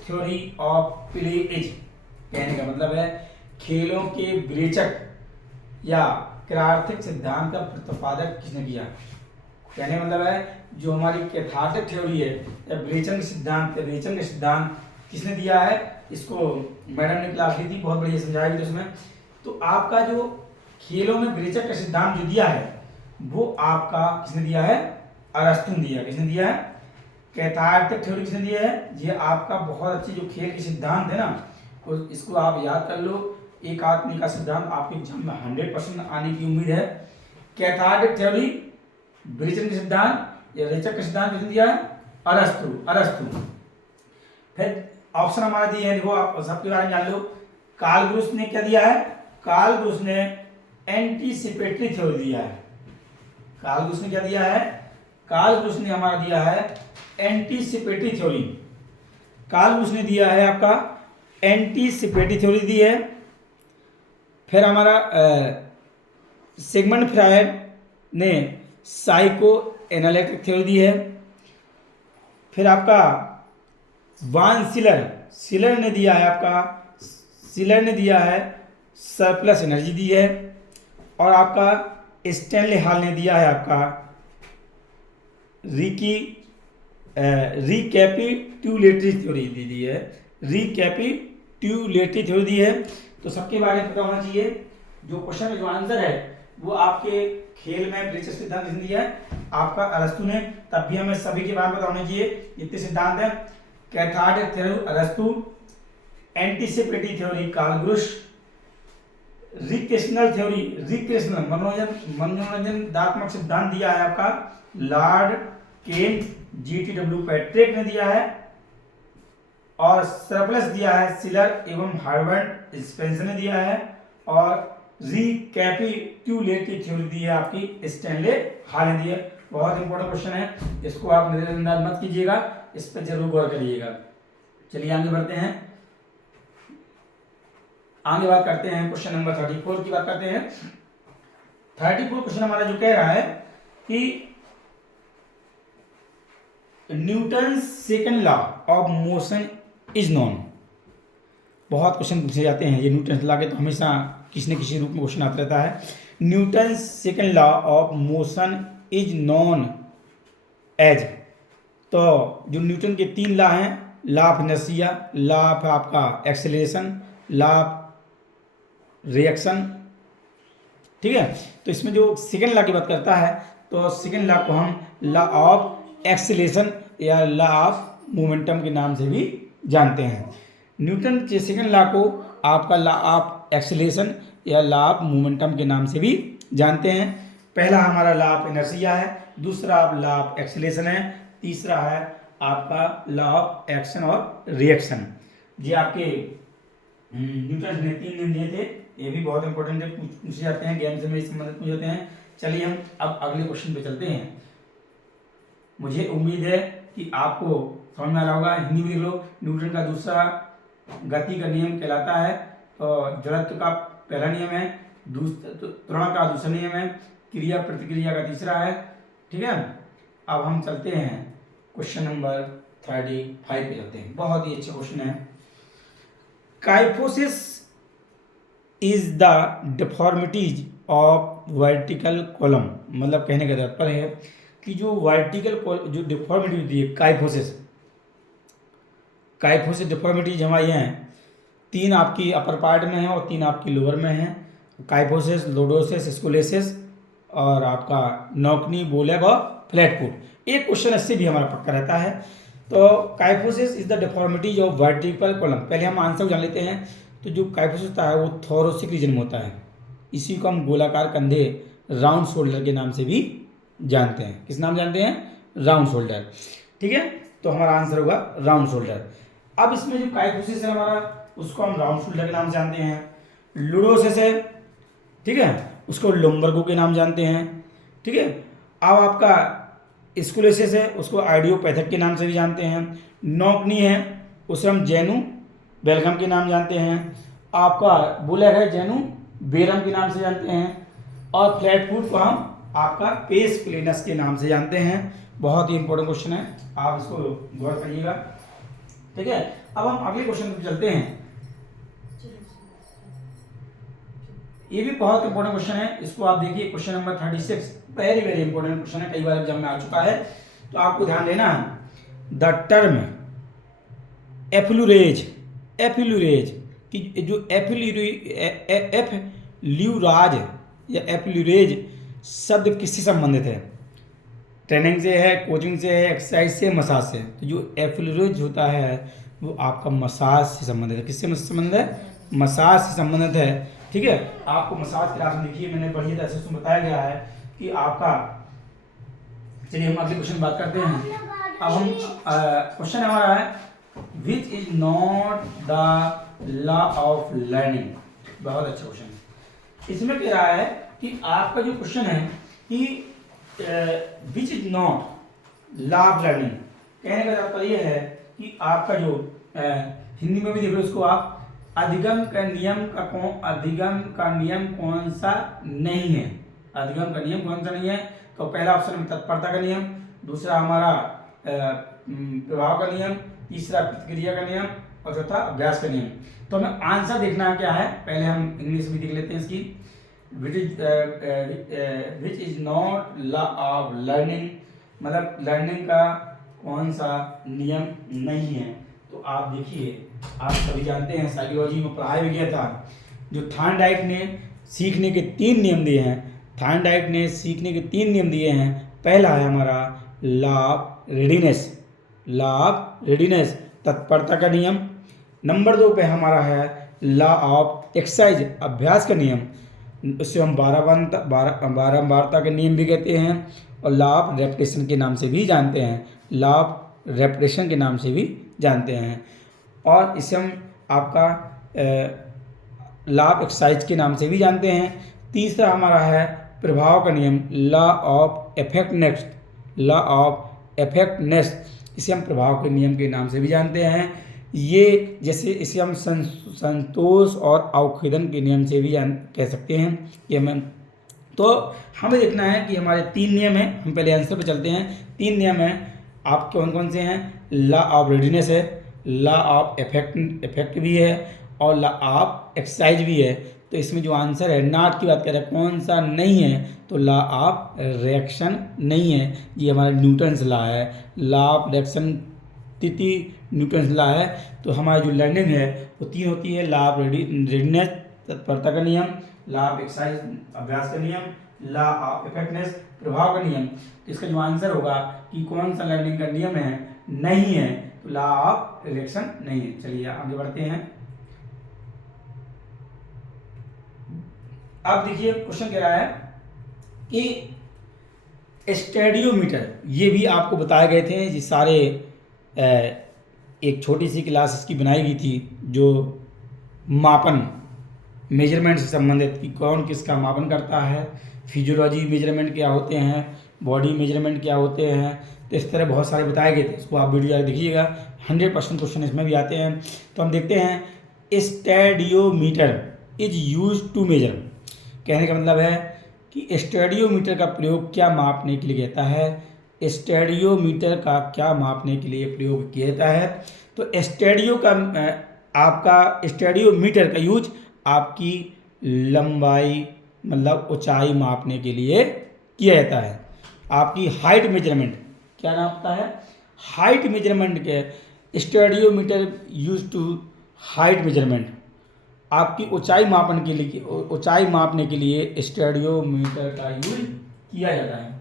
theory of play is. कहने का मतलब है खेलों के विवेचक या क्रार्थिक सिद्धांत का प्रतिपादक किसने किया। कहने का मतलब है जो हमारी कैथार्टिक थ्योरी है या विवेचन के सिद्धांत किसने दिया है। इसको मैडम ने क्लास ली थी, बहुत बढ़िया समझाया भी उसमें। तो आपका जो खेलों में विवेचक का सिद्धांत जो दिया है वो आपका किसने दिया है, अरस्तु ने दिया। किसने दिया है, कैथार्टिक थ्योरी किसने दिया है, ये आपका बहुत अच्छी जो खेल के सिद्धांत है ना, इसको आप याद कर लो। एक आदमी का सिद्धांत आपके एग्जाम में 100% आने की उम्मीद है। कैथार्टिक थ्योरी, विवेचन के सिद्धांत या रेचक का सिद्धांत किसने दिया है, अरस्तु। फिर ऑप्शन हमारा दिए हैं, देखो आप सबके बारे में जान लो। कार्ल ब्रूस ने क्या दिया है, कार्ल ब्रूस ने एंटीसिपेटरी थ्योरी दिया है। कार्ल ब्रूस ने क्या दिया है, कार्ल ब्रूस ने हमारा दिया है एंटीसिपेटरी थ्योरी। कार्ल ब्रूस ने दिया है आपका एंटीसिपेटरी थ्योरी दी है। फिर हमारा सिगमंड फ्रायड ने साइको एनालिटिक थ्योरी दी है। फिर आपका वान सिलर ने दिया है सरप्लस एनर्जी दी है। और आपका स्टैनले हॉल ने दिया है आपका रिकैपिट्यूलेटरी थ्योरी दी है, रिकैपिट्यूलेटरी थ्योरी दी है। तो सबके बारे में पता होना चाहिए। जो क्वेश्चन में जो आंसर है वो आपके खेल में विवेचक सिद्धांत किसने दिया है, आपका अरस्तु ने। तब भी हमें सभी के बारे में पता होना चाहिए जितने सिद्धांत है। कैथार्टिक थ्योरी अरस्तु, anticipatory theory Karl Bruce, recreational मनोरंजनात्मक सिद्धांत दिया है आपका लॉर्ड केन, GTW पैट्रिक ने दिया है। और सरप्लस दिया है सिलर एवं हार्वर्ड स्पेंसर ने दिया है। और रिकैपिट्यूलेटरी थ्योरी दी है आपकी स्टैनले हॉल ने दी है। बहुत इंपॉर्टेंट क्वेश्चन है, इसको आप नजरअंदाज मत कीजिएगा, इस पर जरूर गौर करिएगा। चलिए आगे बढ़ते हैं, आगे बात करते हैं क्वेश्चन नंबर 34 की बात करते हैं। 34 क्वेश्चन हमारा जो कह रहा है कि Newton second law of motion is known. बहुत क्वेश्चन पूछे जाते हैं ये न्यूटन लॉ के, तो हमेशा किसी न किसी रूप में क्वेश्चन आता रहता है। Newton second law of motion is known as. तो जो न्यूटन के 3 लॉ हैं, law of inertia, law of आपका एक्सेलरेशन, लॉ ऑफ रिएक्शन, ठीक है। तो इसमें जो सेकंड लॉ की बात करता है तो सेकंड लॉ को हम लॉ ऑफ एक्सेलरेशन या लॉ ऑफ मोमेंटम के नाम से भी जानते हैं। न्यूटन के सेकंड लॉ को आपका लॉ ऑफ एक्सेलरेशन या लॉ ऑफ मोमेंटम के नाम से भी जानते हैं। पहला हमारा लॉ ऑफ इनर्शिया है, दूसरा लॉ ऑफ एक्सेलरेशन है, तीसरा है आपका लॉ ऑफ एक्शन और रिएक्शन। ये आपके न्यूटन ने 3 दिन दिए थे, ये भी बहुत इंपॉर्टेंट है, पूछे जाते हैं गेम से में संबंधित पूछे जाते हैं। चलिए हम अब अगले क्वेश्चन पे चलते हैं। मुझे उम्मीद है कि आपको समझ में आ रहा होगा, हिंदी में लिख लो। न्यूटन का दूसरा गति का नियम कहलाता है, तो जड़त्व का पहला नियम है, त्वरण का दूसरा नियम है, क्रिया प्रतिक्रिया का तीसरा है, ठीक है। अब हम चलते हैं क्वेश्चन नंबर 35 पे चलते हैं। बहुत ही अच्छा क्वेश्चन है। Kyphosis is the deformities of vertical column. मतलब कहने का तात्पर्य है कि जो वर्टिकल जो डिफॉर्मिटी होती है काइफोसिस डिफॉर्मिटीज हमारी हैं, 3 आपकी अपर पार्ट में है और 3 आपकी लोअर में है। काइफोसिस, लोडोसिस, स्कोलेसिस और आपका नौकनी, बोलेग और फ्लैट फुट। एक क्वेश्चन इससे भी हमारा पक्का रहता है। तो kyphosis is the deformity of vertical column. पहले हम आंसर जान लेते हैं। तो जो काइफोसिस होता है वो थोरोसिक रीजन में होता है। इसी को हम गोलाकार कंधे, राउंड शोल्डर के नाम से भी जानते हैं। किस नाम जानते हैं? Round shoulder. ठीक है, तो हमारा आंसर होगा राउंड शोल्डर। अब इसमें जो काइफोसिस है हमारा, उसको हम राउंड शोल्डर के नाम जानते हैं। लुडोसिस है, ठीक है, उसको लुम्बर्गो के नाम जानते हैं। ठीक है, अब आपका स्कूलेसिस है, उसको आइडियोपैथिक के नाम से भी जानते हैं। नौकनी है, उसे हम जेनु बेलगम के नाम जानते हैं। आपका बुलेग है, जेनु बेरम के नाम से जानते हैं। और फ्लैट फुट को हम आपका पेस प्लेनस के नाम से जानते हैं। बहुत ही इंपॉर्टेंट क्वेश्चन है, आप इसको गौर करिएगा। ठीक है, अब हम अगले क्वेश्चन पर चलते हैं। ये भी बहुत इंपॉर्टेंट क्वेश्चन है, इसको आप देखिए। Question number 36 very very important question है, कई बार एग्जाम में आ चुका है, तो आपको ध्यान देना है। द टर्म एफ्लुरेज, एफ्लुरेज कि जो एफ्ल्यूराज या एफ्लुरेज शब्द किससे संबंधित है? ट्रेनिंग से है, कोचिंग से है, एक्सरसाइज से, मसाज से। तो जो एफ्लुरेज होता है वो आपका मसाज से संबंधित है। किससे संबंधित है? मसाज से संबंधित है। ठीक है, आपको मसाज क्लास में देखिए मैंने पढ़ी था, ऐसे उसमें बताया गया है कि आपका। चलिए हम अगले क्वेश्चन बात करते हैं। अब हम क्वेश्चन हमारा है विच is not the law of learning. बहुत अच्छा क्वेश्चन है। इसमें कह रहा है कि आपका जो क्वेश्चन है कि विच is not law of learning, कहने का तात्पर्य है कि आपका जो हिंदी में भी देख लो इसको आप, अधिगम का नियम कौन सा नहीं है? अधिगम का नियम कौन सा नहीं है? तो पहला ऑप्शन में तत्परता का नियम, दूसरा हमारा प्रभाव का नियम, तीसरा प्रतिक्रिया का नियम और चौथा अभ्यास का नियम। तो हमें आंसर देखना क्या है, पहले हम इंग्लिश में देख लेते हैं इसकी। विच is not law of learning, मतलब लर्निंग का कौन सा नियम नहीं है? तो आप देखिए, आप सभी जानते हैं, साइकोलॉजी में पढ़ाया भी गया था, जो थॉर्नडाइक ने सीखने के 3 नियम दिए हैं। थॉर्नडाइक ने सीखने के 3 नियम दिए हैं। पहला है हमारा law of readiness, law of readiness, तत्परता का नियम। नंबर 2 पे हमारा है लॉ ऑफ एक्सरसाइज, अभ्यास का नियम। उससे हम बारंबारता के नियम भी कहते हैं, और लॉ ऑफ रेपिटेशन के नाम से भी जानते हैं। लॉ ऑफ रेपिटेशन के नाम से भी जानते हैं। और इसे हम आपका लॉ ऑफ एक्सरसाइज के नाम से भी जानते हैं। तीसरा हमारा है प्रभाव का नियम, लॉ ऑफ इफेक्टनेस, लॉ ऑफ इफेक्टनेस, इसे हम प्रभाव के नियम के नाम से भी जानते हैं। ये जैसे इसे हम संतोष और अवखेदन के नियम से भी कह सकते हैं कि हमें। तो हमें देखना है कि हमारे 3 नियम हैं। हम पहले आंसर पे चलते हैं। 3 नियम हैं, आप कौन कौन से हैं? लॉ ऑफ रेडीनेस है, लॉ ऑफ इफेक्ट भी है, और लॉ ऑफ एक्सरसाइज भी है। तो इसमें जो आंसर है, नॉट की बात कर रहे हैं, कौन सा नहीं है? तो लॉ ऑफ रिएक्शन नहीं है, ये हमारा न्यूटन्स लॉ है। लॉ ऑफ रिएक्शन तिथि न्यूटन्स लॉ है। तो हमारी जो लर्निंग है वो 3 होती है, लॉ ऑफ रेडीनेस, तत्परता का नियम, लॉ ऑफ एक्सरसाइज, अभ्यास का नियम, लॉ ऑफ इफेक्टनेस, प्रभाव का नियम। तो इसका जो आंसर होगा कि कौन सा लर्निंग का नियम है, नहीं है, तो लॉ ऑफ रिएक्शन नहीं है। चलिए आगे बढ़ते हैं। अब देखिए क्वेश्चन कह रहा है कि स्टेडियोमीटर, ये भी आपको बताए गए थे, ये सारे एक छोटी सी क्लास इसकी बनाई गई थी, जो मापन मेजरमेंट से संबंधित कि कौन किसका मापन करता है, फिजियोलॉजी मेजरमेंट क्या होते हैं, बॉडी मेजरमेंट क्या होते हैं। तो इस तरह बहुत सारे बताए गए थे, इसको आप वीडियो देखिएगा, 100% क्वेश्चन इसमें भी आते हैं। तो हम देखते हैं, stadiometer is use to measure, कहने का मतलब है कि स्टेडियोमीटर का प्रयोग क्या मापने के लिए कहता है? स्टेडियोमीटर का क्या मापने के लिए प्रयोग किया जाता है? तो आपका स्टेडियोमीटर का यूज आपकी लंबाई, मतलब ऊंचाई मापने के लिए किया जाता है। आपकी हाइट मेजरमेंट क्या नापता है? हाइट मेजरमेंट के stadiometer use to height measurement, आपकी ऊंचाई मापन के लिए, ऊंचाई मापने के लिए स्टेडियोमीटर का यूज किया जाता है।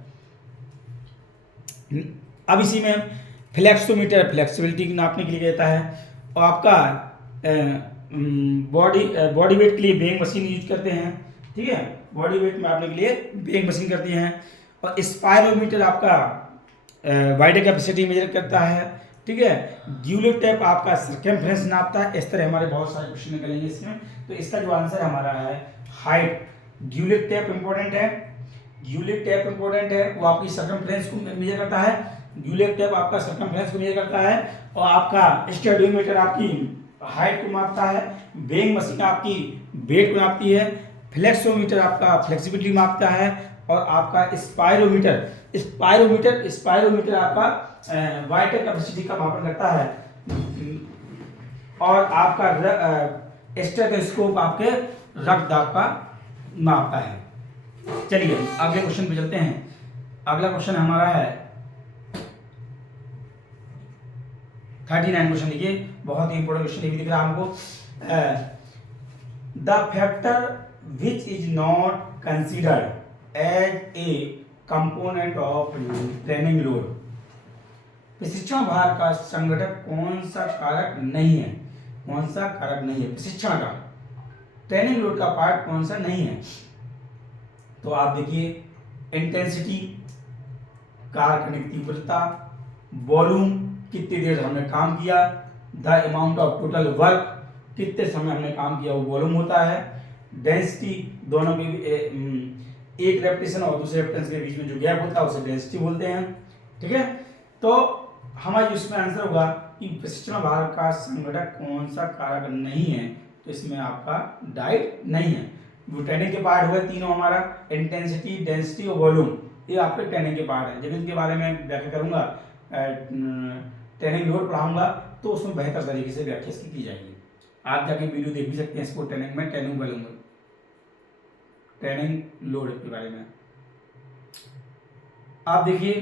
अब इसी में फ्लेक्सोमीटर फ्लेक्सिबिलिटी नापने के लिए कहता है, और आपका बॉडी वेट के लिए बेइंग मशीन यूज करते हैं, ठीक है, बॉडी वेट मापने के लिए बेइंग मशीन करती हैं। और स्पायरोमीटर आपका वाइडर कैपेसिटी मेजर करता है, ठीक है। ड्यूलेट टेप आपका सर्कमफ्रेंस नापता है। इस तरह हमारे बहुत सारे क्वेश्चन निकलेंगे इसमें। तो इसका जो आंसर हमारा है हाइट। ड्यूलेट टेप इंपॉर्टेंट है, ड्यूलेट टेप इंपॉर्टेंट है, वो आपकी सर्कमफ्रेंस को मेजर करता है। ड्यूलेट टेप आपका सर्कमफ्रेंस को मेजर करता है, और आपका स्टेडियोमीटर आपकी हाइट को मापता है। बेइंग मशीन आपकी वेट को मापती है। फ्लेक्सोमीटर आपका फ्लेक्सिबिलिटी मापता है। और आपका स्पायरोमीटर स्पायरोमीटर आपका वाइटर कैपेसिटी का मापन करता है। और आपका स्टेथोस्कोप आपके रक्तदाब का मापता है। चलिए अगले क्वेश्चन पे चलते हैं। अगला क्वेश्चन हमारा है 39 क्वेश्चन। देखिए बहुत ही इंपॉर्टेंट क्वेश्चन भी दिख रहा है हमको। The factor which is not considered as a component of training load. प्रशिक्षण भार का संघटक कौन सा कारक नहीं है, कौन सा कारक नहीं है प्रशिक्षण का, ट्रेनिंग लोड का पार्ट कौन सा नहीं है। तो आप देखिए इंटेंसिटी, कार्य करने की तीव्रता, वॉल्यूम कितनी देर हमने काम किया, the amount of total work कितने समय हमने काम किया वो वॉल्यूम होता है। डेंसिटी, दोनों के एक रेपिटेशन और दूसरे रेपिटेशन के बीच में जो गैप होता है उसे डेंसिटी बोलते हैं, ठीक है। तो हमारा जो इसमें आंसर होगा कि प्रशिक्षण भार का संघटक कौन सा कारक नहीं है, तो इसमें आपका डाइट नहीं है। वो ट्रेनिंग के पार्ट हुए तीनों हमारा, इंटेंसिटी, डेंसिटी और वॉल्यूम, ये आपके ट्रेनिंग के पार्ट है। जब इनके बारे में व्याख्या करूंगा, ट्रेनिंग लोड पढ़ाऊंगा, तो उसमें बेहतर तरीके से व्याख्या इसकी की जाएगी। आप जाके वीडियो देख भी सकते हैं इसको, ट्रेनिंग में ट्रेनिंग वॉल्यूम, ट्रेनिंग लोड के बारे में। आप देखिए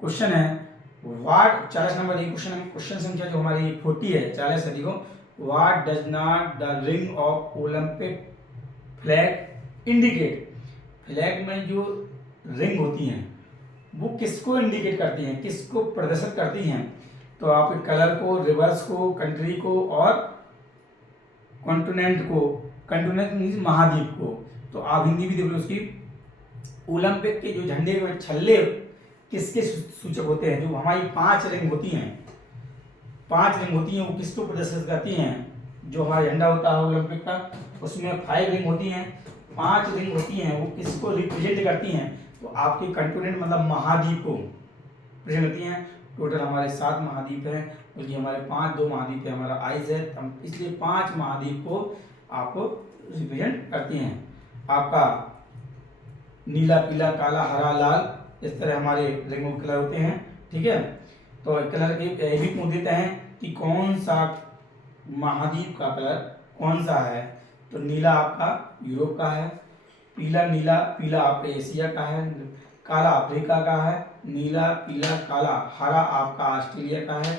क्वेश्चन है वाट 40 नंबर क्वेश्चन संख्या जो हमारी 40 है, 40 है। देखो, what does not the ring of Olympic flag indicate. Flag में जो रिंग होती हैं वो किसको इंडिकेट करती हैं, किसको प्रदर्शित करती हैं। तो आप कलर को, रिवर्स को, कंट्री को और कॉन्टिनेंट को। कॉन्टिनेंट मीन्स महाद्वीप को। तो आप हिंदी भी देख लो उसकी। ओलंपिक के जो झंडे में छल्ले किसके सूचक होते हैं, जो हमारी 5 रिंग होती हैं, 5 रिंग होती हैं, वो किसको प्रदर्शित करती हैं। जो हमारा झंडा होता है ओलंपिक का, उसमें 5 रिंग होती हैं, 5 रिंग होती हैं, वो किसको रिप्रेजेंट करती हैं। तो आपके कंटिनेंट मतलब महाद्वीप को प्रेजेंट करती हैं। टोटल हमारे 7 महाद्वीप हैं, क्योंकि हमारे 2 महाद्वीप है, हमारा आइस है, इसलिए 5 महाद्वीप को आपको रिप्रेजेंट करती हैं। आपका नीला, पीला, काला, हरा, लाल, इस तरह हमारे रिंगों के कलर होते हैं, ठीक है। तो कलर के भी पूछ देते हैं कि कौन सा महाद्वीप का कलर कौन सा है। तो नीला आपका यूरोप का है, पीला आपका एशिया का है, काला अफ्रीका का है, नीला, पीला, काला, हरा आपका ऑस्ट्रेलिया का है,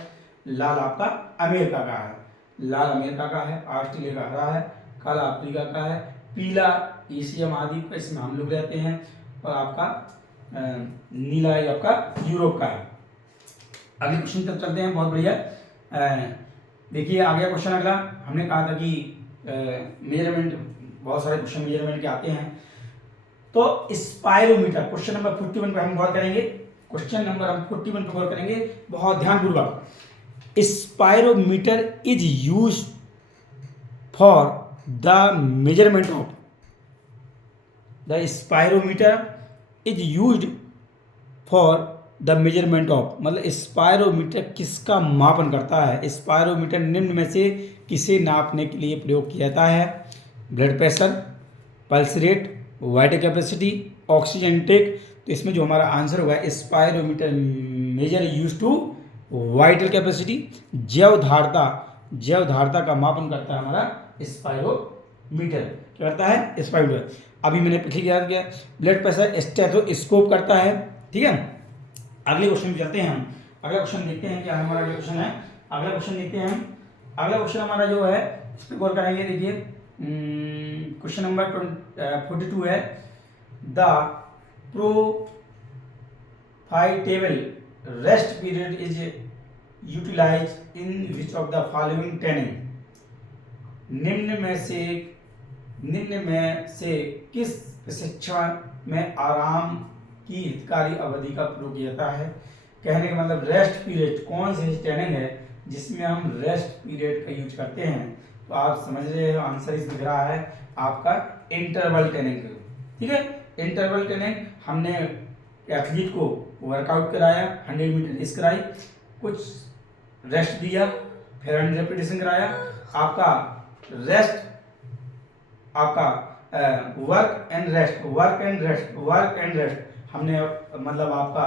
लाल आपका अमेरिका का है। लाल अमेरिका का है, ऑस्ट्रेलिया का हरा है, काला अफ्रीका का है, पीला एशिया महाद्वीप का, इसमें हम लोग रहते हैं, और आपका नीला ये आपका यूरोप का है। अगले क्वेश्चन तक चलते हैं। बहुत बढ़िया। देखिए आ गया क्वेश्चन अगला। हमने कहा था कि मेजरमेंट, बहुत सारे क्वेश्चन मेजरमेंट के आते हैं। तो स्पायरोमीटर, क्वेश्चन नंबर 41 पर हम गौर करेंगे। क्वेश्चन नंबर हम 41 पर गौर करेंगे बहुत ध्यानपूर्वक। Spirometer is use for the measurement of, the spirometer is used for the measurement of, मतलब स्पायरोमीटर किसका मापन करता है। स्पायरोमीटर निम्न में से किसे नापने के लिए प्रयोग किया जाता है। Blood pressure, pulse rate, vital capacity, oxygen take. तो इसमें जो हमारा आंसर होगा spirometer measure use to vital capacity. जैवधारता का मापन करता है हमारा स्पायरोमीटर। क्या करता है स्पायरोमीटर। अभी मैंने पिछले याद किया। ब्लड प्रेशर स्टेथोस्कोप करता है, ठीक है। अगले क्वेश्चन में चलते हैं हम। अगला क्वेश्चन देखते हैं क्या हमारा जो क्वेश्चन है। अगला क्वेश्चन देखते हैं हम। अगला क्वेश्चन हमारा जो है इस पर गौर करेंगे। देखिए क्वेश्चन नंबर 42 है। The profitable rest period is utilize in which of the following training, निम्न में से किस प्रशिक्षण में आराम की हितकारी अवधि का प्रयोग किया जाता है। कहने का मतलब रेस्ट पीरियड कौन सी ट्रेनिंग है जिसमें हम रेस्ट पीरियड का यूज करते हैं। तो आप समझ रहे हो आंसर इस दिख रहा है आपका इंटरवल ट्रेनिंग। ठीक है, इंटरवल ट्रेनिंग हमने एथलीट को वर्कआउट कराया, 100 मीटर रेस कराई, कुछ रेस्ट दिया, फिर 100 रेपिटेशन कराया। आपका रेस्ट आपका वर्क एंड रेस्ट हमने मतलब आपका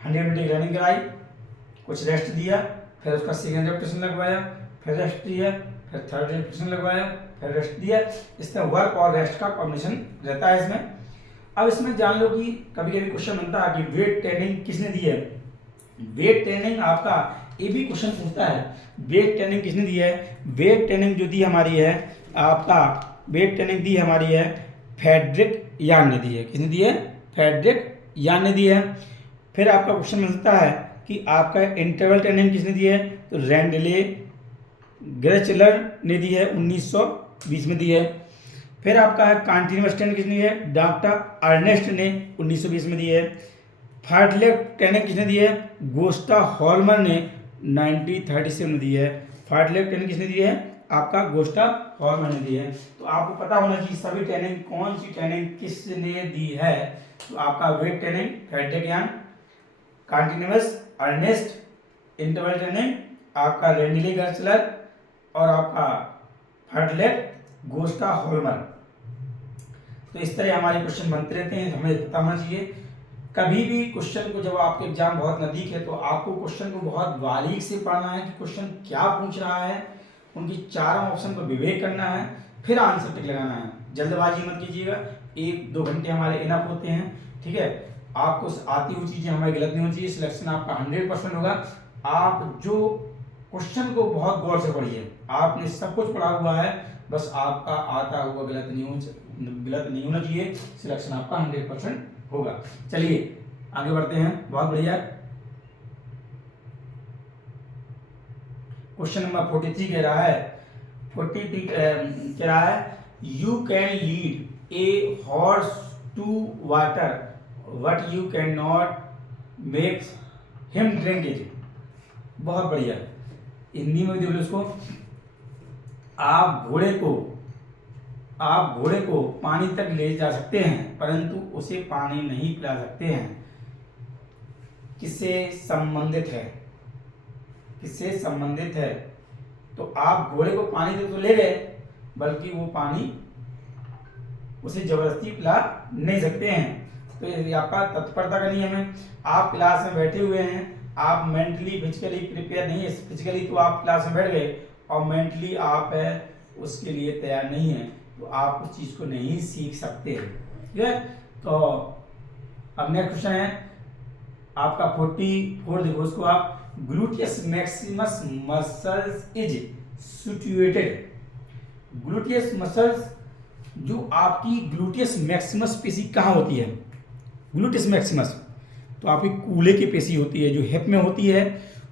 100 मीटर रनिंग कराई, कुछ रेस्ट दिया, फिर उसका सेकेंड रेपिटेशन लगवाया, फिर रेस्ट दिया, फिर थर्ड रेपिटेशन लगवाया, फिर रेस्ट दिया। इस तरह वर्क और रेस्ट का कॉम्बिनेशन रहता है इसमें। अब इसमें जान लो कि कभी कभी क्वेश्चन बनता है कि वेट ट्रेनिंग किसने दी है। वेट ट्रेनिंग आपका ये भी क्वेश्चन पूछता है, वेट ट्रेनिंग किसने दी है। वेट ट्रेनिंग जो दी हमारी है आपका, वेट ट्रेनिंग दी हमारी है फ्रेडरिक यान ने दी है। किसने दी है, फ्रेडरिक यान ने दी है। फिर आपका क्वेश्चन मिलता है कि आपका इंटरवल ट्रेनिंग किसने दी है, तो रैंडले ग्रेचलर ने दी है, 1920 में दी है। फिर आपका है कॉन्टिन्यूअस ट्रेनिंग किसने दी है, डॉक्टर अर्नेस्ट ने 1920 में दी है। फार्टलेग ट्रेनिंग किसने दी है, गोस्टा हॉलमर ने 1937 में दी है। फार्टलेग ट्रेनिंग किसने दी है, आपका गोस्टा हॉलमर ने दी है। तो आपको पता होना चाहिए सभी ट्रेनिंग कौन सी ट्रेनिंग किसने दी है। तो आपका वेट ट्रेनिंग फ्रेडरिक यान, कॉन्टिन्यूअस अर्नेस्ट, इंटरवल ट्रेनिंग आपका रेंडले गर्चलर और आपका फार्टलेग गोस्टा हॉलमर। तो इस तरह हमारे क्वेश्चन बनते रहते हैं, हमें पता होना चाहिए। कभी भी क्वेश्चन को जब आपके एग्जाम बहुत नजदीक है तो आपको क्वेश्चन को बहुत बारीक से पढ़ना है कि क्वेश्चन क्या पूछ रहा है, उनकी चारों ऑप्शन पर विवेक करना है, फिर आंसर टिक लगाना है। जल्दबाजी मत कीजिएगा, 1-2 घंटे हमारे इनफ होते हैं। ठीक है, आपको आती हुई चीजें हमारी गलत नहीं होनी चाहिए, सिलेक्शन आपका 100% होगा। आप जो क्वेश्चन को बहुत गौर से पढ़िए, आपने सब कुछ पढ़ा हुआ है, बस आपका आता हुआ गलत नहीं होना चाहिए, सिलेक्शन आपका 100% होगा। चलिए आगे बढ़ते हैं, बहुत बढ़िया। क्वेश्चन नंबर 43 कह रहा है, 43 कह रहा है you can lead a horse to water but you can not make him drink it. बहुत बढ़िया, हिंदी में देखो इसको, आप घोड़े को पानी तक ले जा सकते हैं परंतु उसे पानी नहीं पिला सकते हैं। किससे संबंधित है, किससे संबंधित है। तो आप घोड़े को पानी तक तो ले गए बल्कि वो पानी उसे जबरदस्ती पिला नहीं सकते हैं। तो ये आपका तत्परता का नियम है। आप क्लास में बैठे हुए हैं, आप मेंटली फिजिकली प्रिपेयर नहीं है, फिजिकली तो आप क्लास में बैठ गए और मेंटली आप उसके लिए तैयार नहीं है, तो आप उस चीज को नहीं सीख सकते। ठीक है, तो अब नेक्स्ट क्वेश्चन है आपका 44, देखो उसको आप, gluteus Maximus muscles is situated. Gluteus muscles जो आपकी ग्लूटियस मैक्सिमस पेशी कहाँ होती है, ग्लूटियस मैक्सिमस तो आपकी कूल्हे की पेशी होती है, जो हिप में होती है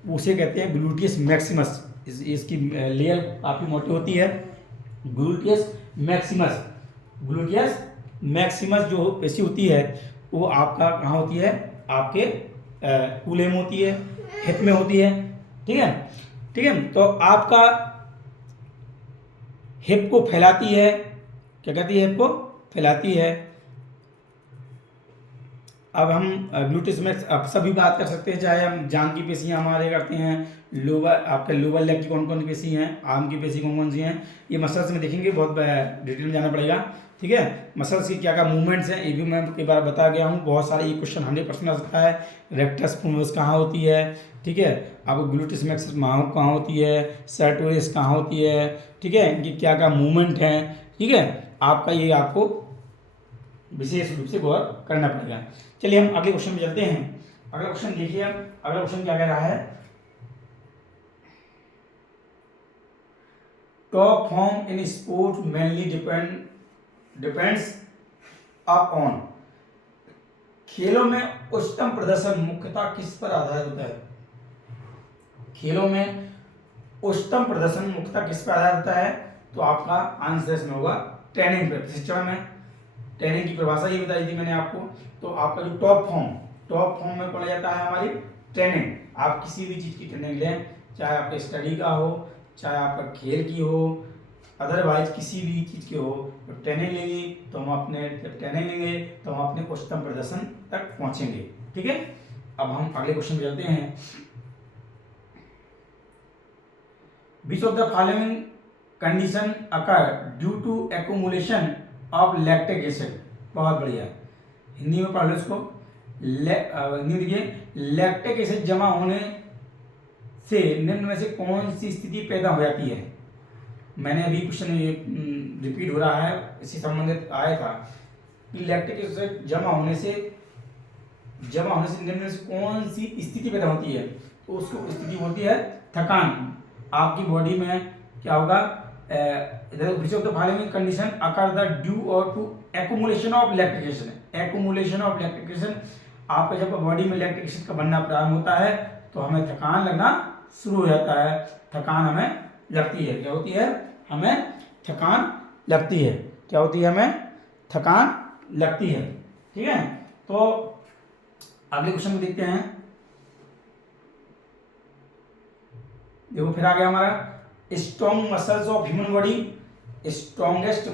उसे कहते हैं ग्लूटियस मैक्सिमस। इसकी लेयर आपकी मोटी होती है, ग्लूटियस मैक्सिमस। ग्लूटियस मैक्सिमस जो पेशी होती है वो आपका कहाँ होती है, आपके कूल्हे में होती है, हिप में होती है। ठीक है, ठीक है, तो आपका हिप को फैलाती है, क्या कहती है, हिप को फैलाती है। अब हम ग्लूटियस में अब सभी बात कर सकते हैं, चाहे हम जांग की पेशियां हमारे करते हैं, लोअर आपके लोअर लेग की कौन कौन सी पेशी हैं, आर्म की पेशी कौन कौन सी हैं, ये मसल्स में देखेंगे, बहुत डिटेल में जाना पड़ेगा। ठीक है, मसल्स की क्या क्या मूवमेंट्स हैं ये भी मैं कई बार बता गया हूँ। बहुत सारे ये क्वेश्चन 100% आ सकता है। रेक्टस फूमस कहाँ होती है, ठीक है, आपको ग्लूटियस मैक्सिमस कहाँ होती है, सर्टोरियस कहाँ होती है, ठीक है, इनकी क्या क्या मूवमेंट हैं। ठीक है, आपका ये आपको विशेष रूप से गौर करना पड़ेगा। चलिए हम अगले क्वेश्चन में चलते हैं। अगला क्वेश्चन देखिए, अगला क्वेश्चन क्या कह रहा है, top form in sport mainly depends upon खेलों में उच्चतम प्रदर्शन मुख्यतः किस पर आधारित होता है? खेलों में उच्चतम प्रदर्शन मुख्यतः किस पर आधारित होता है? तो आपका आंसर इसमें होगा ट्रेनिंग पे, प्रशिक्षण में। ट्रेनिंग की परिभाषा ये बताई थी मैंने आपको। तो आपका जो टॉप फॉर्म में बोला जाता है हमारी ट्रेनिंग। आप किसी भी चीज़ की ट्रेनिंग लें, चाहे आपके स्टडी का हो, चाहे आपका खेल की हो, अदरवाइज किसी भी चीज़ की हो, तो ट्रेनिंग लेंगे तो हम अपने उच्चतम प्रदर्शन तक पहुंचेंगे। ठीक है, अब हम अगले क्वेश्चन पे चलते हैं। Which of the following condition occur due to accumulation of lactic acid? बहुत बढ़िया, हिंदी में पढ़ लो इसको। हिंदी देखिए, लैक्टिक एसिड जमा होने से निम्न में से कौन सी स्थिति पैदा हो जाती है? मैंने अभी क्वेश्चन रिपीट हो रहा है, इसी संबंधित आया था कि लैक्टिक एसिड जमा होने से निम्न में से कौन सी स्थिति पैदा होती है? तो उसको स्थिति होती है थकान। आपकी बॉडी में क्या होगा? Which of the following condition occur the due और to accumulation of lactic acid. Accumulation of lactic acid, आपका जब बॉडी में लैक्टिक एसिड का बनना प्रारंभ होता है तो हमें थकान लगना शुरू हो जाता है। थकान हमें लगती है। क्या होती है? हमें थकान लगती है। क्या होती है? हमें थकान लगती है। ठीक है, तो अगले क्वेश्चन में देखते हैं। देखो फिर आ गया हमारा strong muscles of human body. Strongest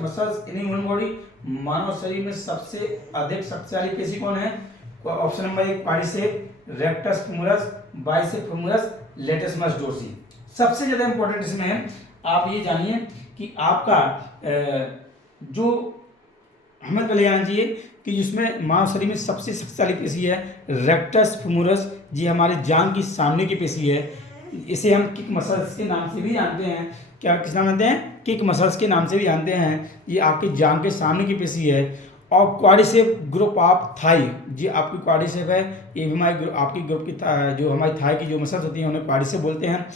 muscles in human body. मानव शरीर में सबसे अधिक शक्तिशाली पेशी कौन है? Option number 1 quadricep, rectus femoris, bicep femoris, latissimus dorsi. सबसे ज्यादा इंपॉर्टेंट इसमें है, आप ये जानिए कि आपका जो हमें पहले जाना चाहिए कि जिसमें मानव शरीर में सबसे शक्तिशाली पेशी है रेक्टस फेमोरस। ये हमारे जांघ की सामने की पेशी है। इसे हम किक मसल्स के नाम से भी जानते हैं। क्या किस नाम जानते हैं? किक मसल्स के नाम से भी जानते हैं। ये आपकी जांघ के सामने की पेशी है। और क्वाड्रिसेप ग्रुप ऑफ थाई, जी आपकी क्वाड्रिसेप है, ये भी हमारी आपकी ग्रुप की जो हमारी थाई की जो मसल्स होती हैं उन्हें क्वाड्रिसेप बोलते हैं।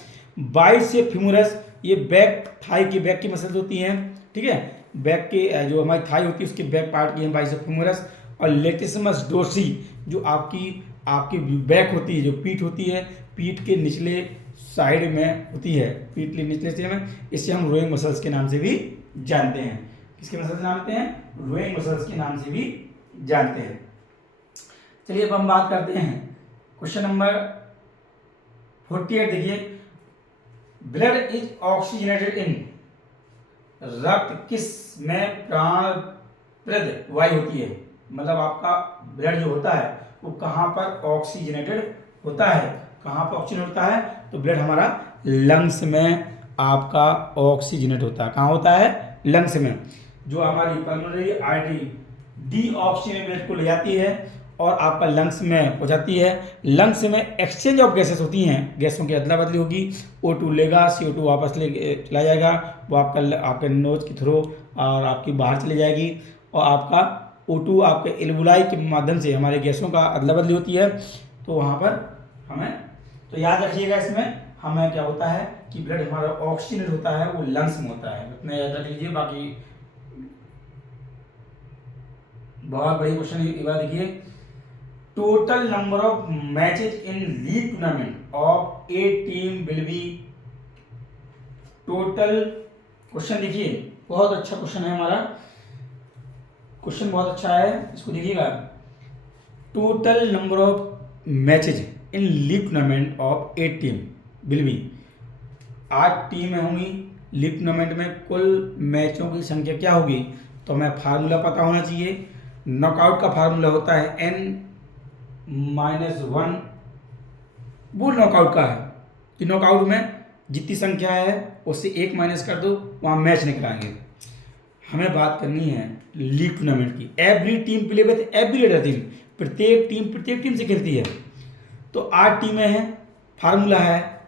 बाइसेप फेमोरस, ये बैक थाई की बैक की मसल्स होती हैं। ठीक है, बैक के जो हमारी थाई होती है उसके बैक पार्ट की है बाइसेप फेमोरस। और लेटिसिमस डोर्सी जो आपकी बैक होती है, जो पीठ होती है, पीठ के निचले साइड में होती है, पीठ के निचले से में, इसे हम रोइंग मसल्स के नाम से भी जानते हैं। किसके मसल्स के नाम जानते हैं? रोइंग मसल्स के नाम से भी जानते हैं। चलिए अब हम बात करते हैं क्वेश्चन नंबर 48। देखिए, ब्लड इज ऑक्सीजनेटेड इन। रक्त किस में प्राणप्रद वायु होती है? मतलब आपका ब्लड जो होता है वो कहाँ पर ऑक्सीजनेटेड होता है? कहाँ पर ऑक्सीजन होता है? तो ब्लड हमारा लंग्स में आपका ऑक्सीजनेट होता है। कहाँ होता है? लंग्स में। जो हमारी पल्मोनरी आर्टरी डीऑक्सीजनेट ब्लड को ले जाती है और आपका लंग्स में पहुंचाती है। लंग्स में एक्सचेंज ऑफ गैसेस होती हैं, गैसों की अदला बदली होगी। O2 लेगा, CO2 वापस ले चला जाएगा, वो आपके नोज के थ्रू और आपकी बाहर चली जाएगी। और आपका O2 आपके एल्वुलाई के माध्यम से हमारे गैसों का अदला बदली होती है। तो वहाँ पर हमें तो याद रखिएगा, इसमें हमें क्या होता है कि ब्लड हमारा ऑक्सीजन होता है वो लंग्स में होता है। इतना याद रख लीजिए। बाकी बहुत बड़ी क्वेश्चन एक बार देखिए, total number of matches in league tournament of A team will be. Total question देखिए, बहुत अच्छा क्वेश्चन है हमारा, क्वेश्चन बहुत अच्छा है, इसको देखिएगा। Total number of matches in league tournament of 8 team will be. 8 टीमें होंगी लीग टूर्नामेंट में, कुल मैचों की संख्या क्या होगी? तो हमें फार्मूला पता होना चाहिए। नॉकआउट का फार्मूला होता है n-1। वो नॉकआउट का है कि नॉकआउट में जितनी संख्या है उससे 1 माइनस कर दो, वहाँ मैच निकलाएंगे। हमें बात करनी है लीग टूर्नामेंट की। Every team play with every other team, प्रत्येक टीम से खेलती है। तो 8 टीमें हैं, फार्मूला है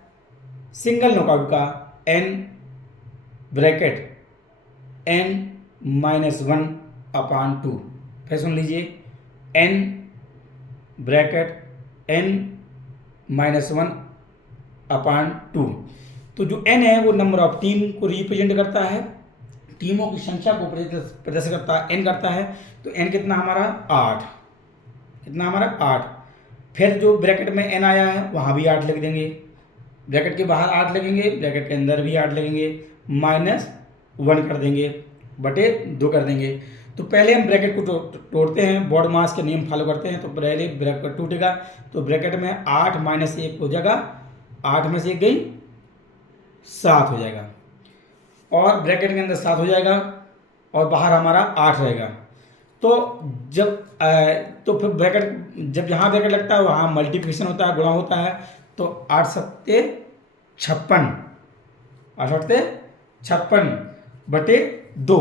सिंगल नॉकआउट का n-1/2। फिर सुन लीजिए, n-1/2। तो जो n है वो नंबर ऑफ टीम को रिप्रेजेंट करता है। टीमों की संख्या को प्रदर्शित करता है, n करता है। तो n कितना हमारा 8, कितना हमारा 8। फिर जो ब्रैकेट में n आया है वहाँ भी 8 लिख देंगे, ब्रैकेट के बाहर 8 लगेंगे, ब्रैकेट के अंदर भी 8 लगेंगे, -1 कर देंगे, बटे 2 कर देंगे। तो पहले हम ब्रैकेट को तोड़ते हैं, बॉड मास के नियम फॉलो करते हैं। तो पहले ब्रैकेट टूटेगा, तो ब्रैकेट में 8 - 1 हो जाएगा, 8 में से 1 गई 7 हो जाएगा, और ब्रैकेट के अंदर 7 हो जाएगा और बाहर हमारा 8 रहेगा। तो जब तो फिर ब्रैकेट, जब यहाँ ब्रैकेट लगता है वहाँ मल्टीप्लिकेशन होता है, गुणा होता है। तो 8 सत्ते 56, 8 सत्ते 56 बटे 2।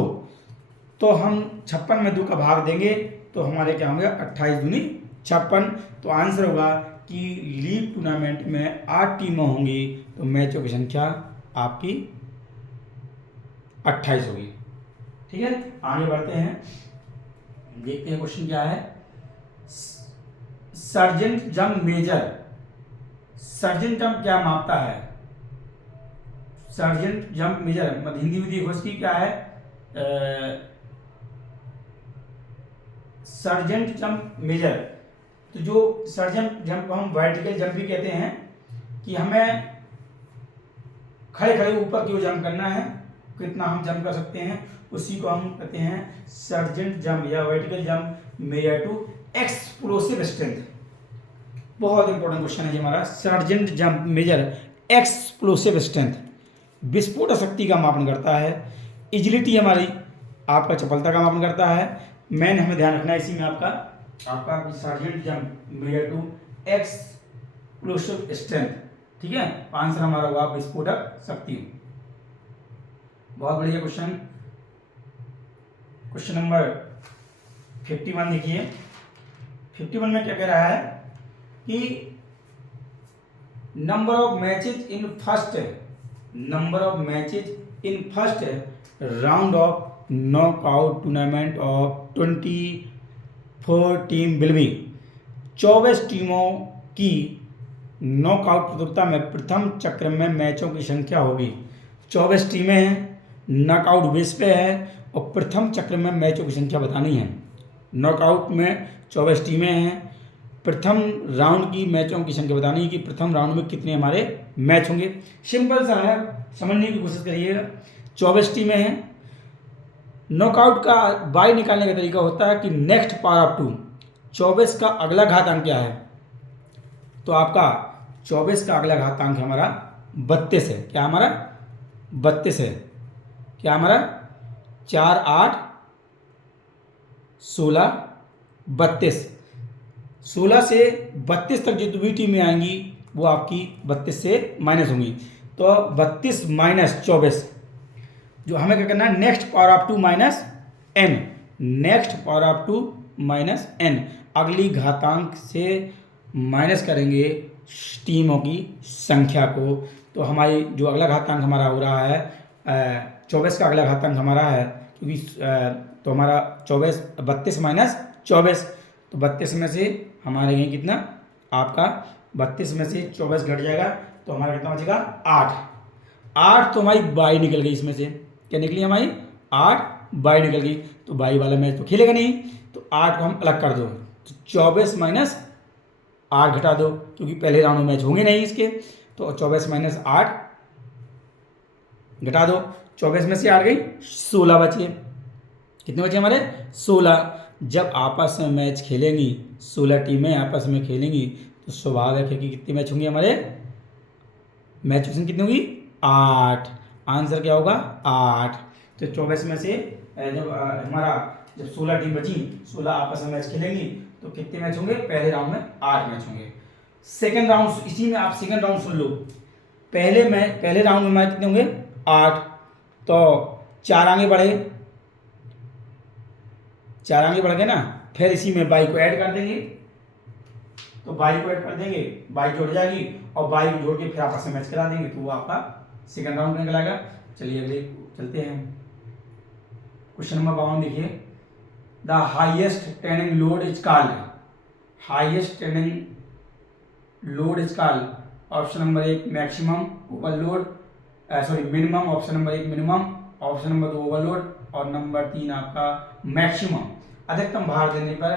तो हम 56 में 2 का भाग देंगे तो हमारे क्या होंगे 28 दूनी 56। तो आंसर होगा कि लीग टूर्नामेंट में 8 टीमें होंगी, तो मैचों की संख्या आपकी 28 होगी। ठीक है, आगे बढ़ते हैं, देखते हैं क्वेश्चन क्या है। Sergeant jump measure, sergeant jump क्या मापता है? सर्जेंट जंप मेजर मतलब हिंदी में देखो इसकी क्या है, सर्जेंट जंप मेजर। तो जो सर्जेंट जंप को हम वर्टिकल जंप भी कहते हैं, कि हमें खड़े खड़े ऊपर की ओर जंप करना है, कितना हम जंप कर सकते हैं, उसी को हम कहते हैं सर्जेंट जंप या vertical jump measure to explosive strength. बहुत इंपॉर्टेंट क्वेश्चन है ये हमारा, sergeant jump measure explosive strength, विस्फोट शक्ति का मापन करता है। एजिलिटी हमारी आपका चपलता का मापन करता है। मेन हमें ध्यान रखना है इसी में आपका sergeant jump measure to explosive strength. ठीक है, आंसर हमारा होगा विस्फोटक शक्ति। बहुत बढ़िया क्वेश्चन। क्वेश्चन नंबर 51 देखिए। 51 में क्या कह रहा है कि number of matches in first round of knockout tournament of 24 team will be. 24 टीमों की नॉकआउट प्रतियोगिता में प्रथम चक्र में मैचों की संख्या होगी। 24 टीमें हैं, नॉकआउट बेस पे है, और प्रथम चक्र में मैचों की संख्या बतानी है। नॉकआउट में 24 टीमें हैं, प्रथम राउंड की मैचों की संख्या बतानी है कि प्रथम राउंड में कितने हमारे मैच होंगे। सिंपल सा है, समझने की कोशिश करिएगा। 24 टीमें हैं, नॉकआउट का बाई निकालने का तरीका होता है कि नेक्स्ट पावर ऑफ 2, 24 का अगला घातांक क्या है, तो आपका 24 का अगला घातांक हमारा 32 है। क्या हमारा 32 है, क्या हमारा 4 8 16 32, 16 से 32 तक जितनी भी टीमें आएंगी वो आपकी 32 से माइनस होंगी। तो 32 - 24, जो हमें क्या करना है, next power of 2 minus n, next power of 2 minus n, अगली घातांक से माइनस करेंगे टीमों की संख्या को। तो हमारी जो अगला घातांक हमारा हो रहा है 24 का अगला घातांक हमारा है, क्योंकि तो हमारा 32 - 24, तो 32 में से हमारे यहाँ कितना, आपका 32 में से 24 घट जाएगा तो हमारा कितना बचेगा 8। तो हमारी बाई निकल गई, इसमें से क्या निकली हमारी 8 बाई निकल गई। तो बाई वाला मैच तो खेलेगा नहीं, तो 8 को हम अलग कर दो, तो 24 - 8 घटा दो, क्योंकि पहले राउंड में मैच होंगे नहीं इसके। तो 24 - 8 घटा दो, 24 में से 8 गई, 16 बचे। कितने बचे हमारे 16। जब आपस में मैच खेलेंगी, 16 टीमें आपस में खेलेंगी, तो स्वाभाविक है कि कितने मैच होंगे हमारे, मैच कितनी होगी 8। आंसर क्या होगा 8। तो 24 में से जब 16 टीम बची, 16 आपस में मैच खेलेंगी, तो कितने मैच होंगे, पहले राउंड में 8 मैच होंगे। सेकंड राउंड, इसी में आप सेकंड राउंड सुन लो। पहले राउंड में हमारे कितने होंगे 8, तो 4 आगे बढ़ गए ना, फिर इसी में बाई को ऐड कर देंगे, तो बाई को ऐड कर देंगे, बाई जुड़ जाएगी, और बाई को जोड़ के फिर आपस में मैच करा देंगे, तो वो आपका सेकंड राउंड में निकल आएगा। चलिए अगले चलते हैं। क्वेश्चन नंबर 52 देखिए। The highest training load is called, highest training load is called, option number 1 maximum overload, minimum, option number 1 minimum, option number 2 overload और नंबर 3 आपका मैक्सिमम। अधिकतम भार देने पर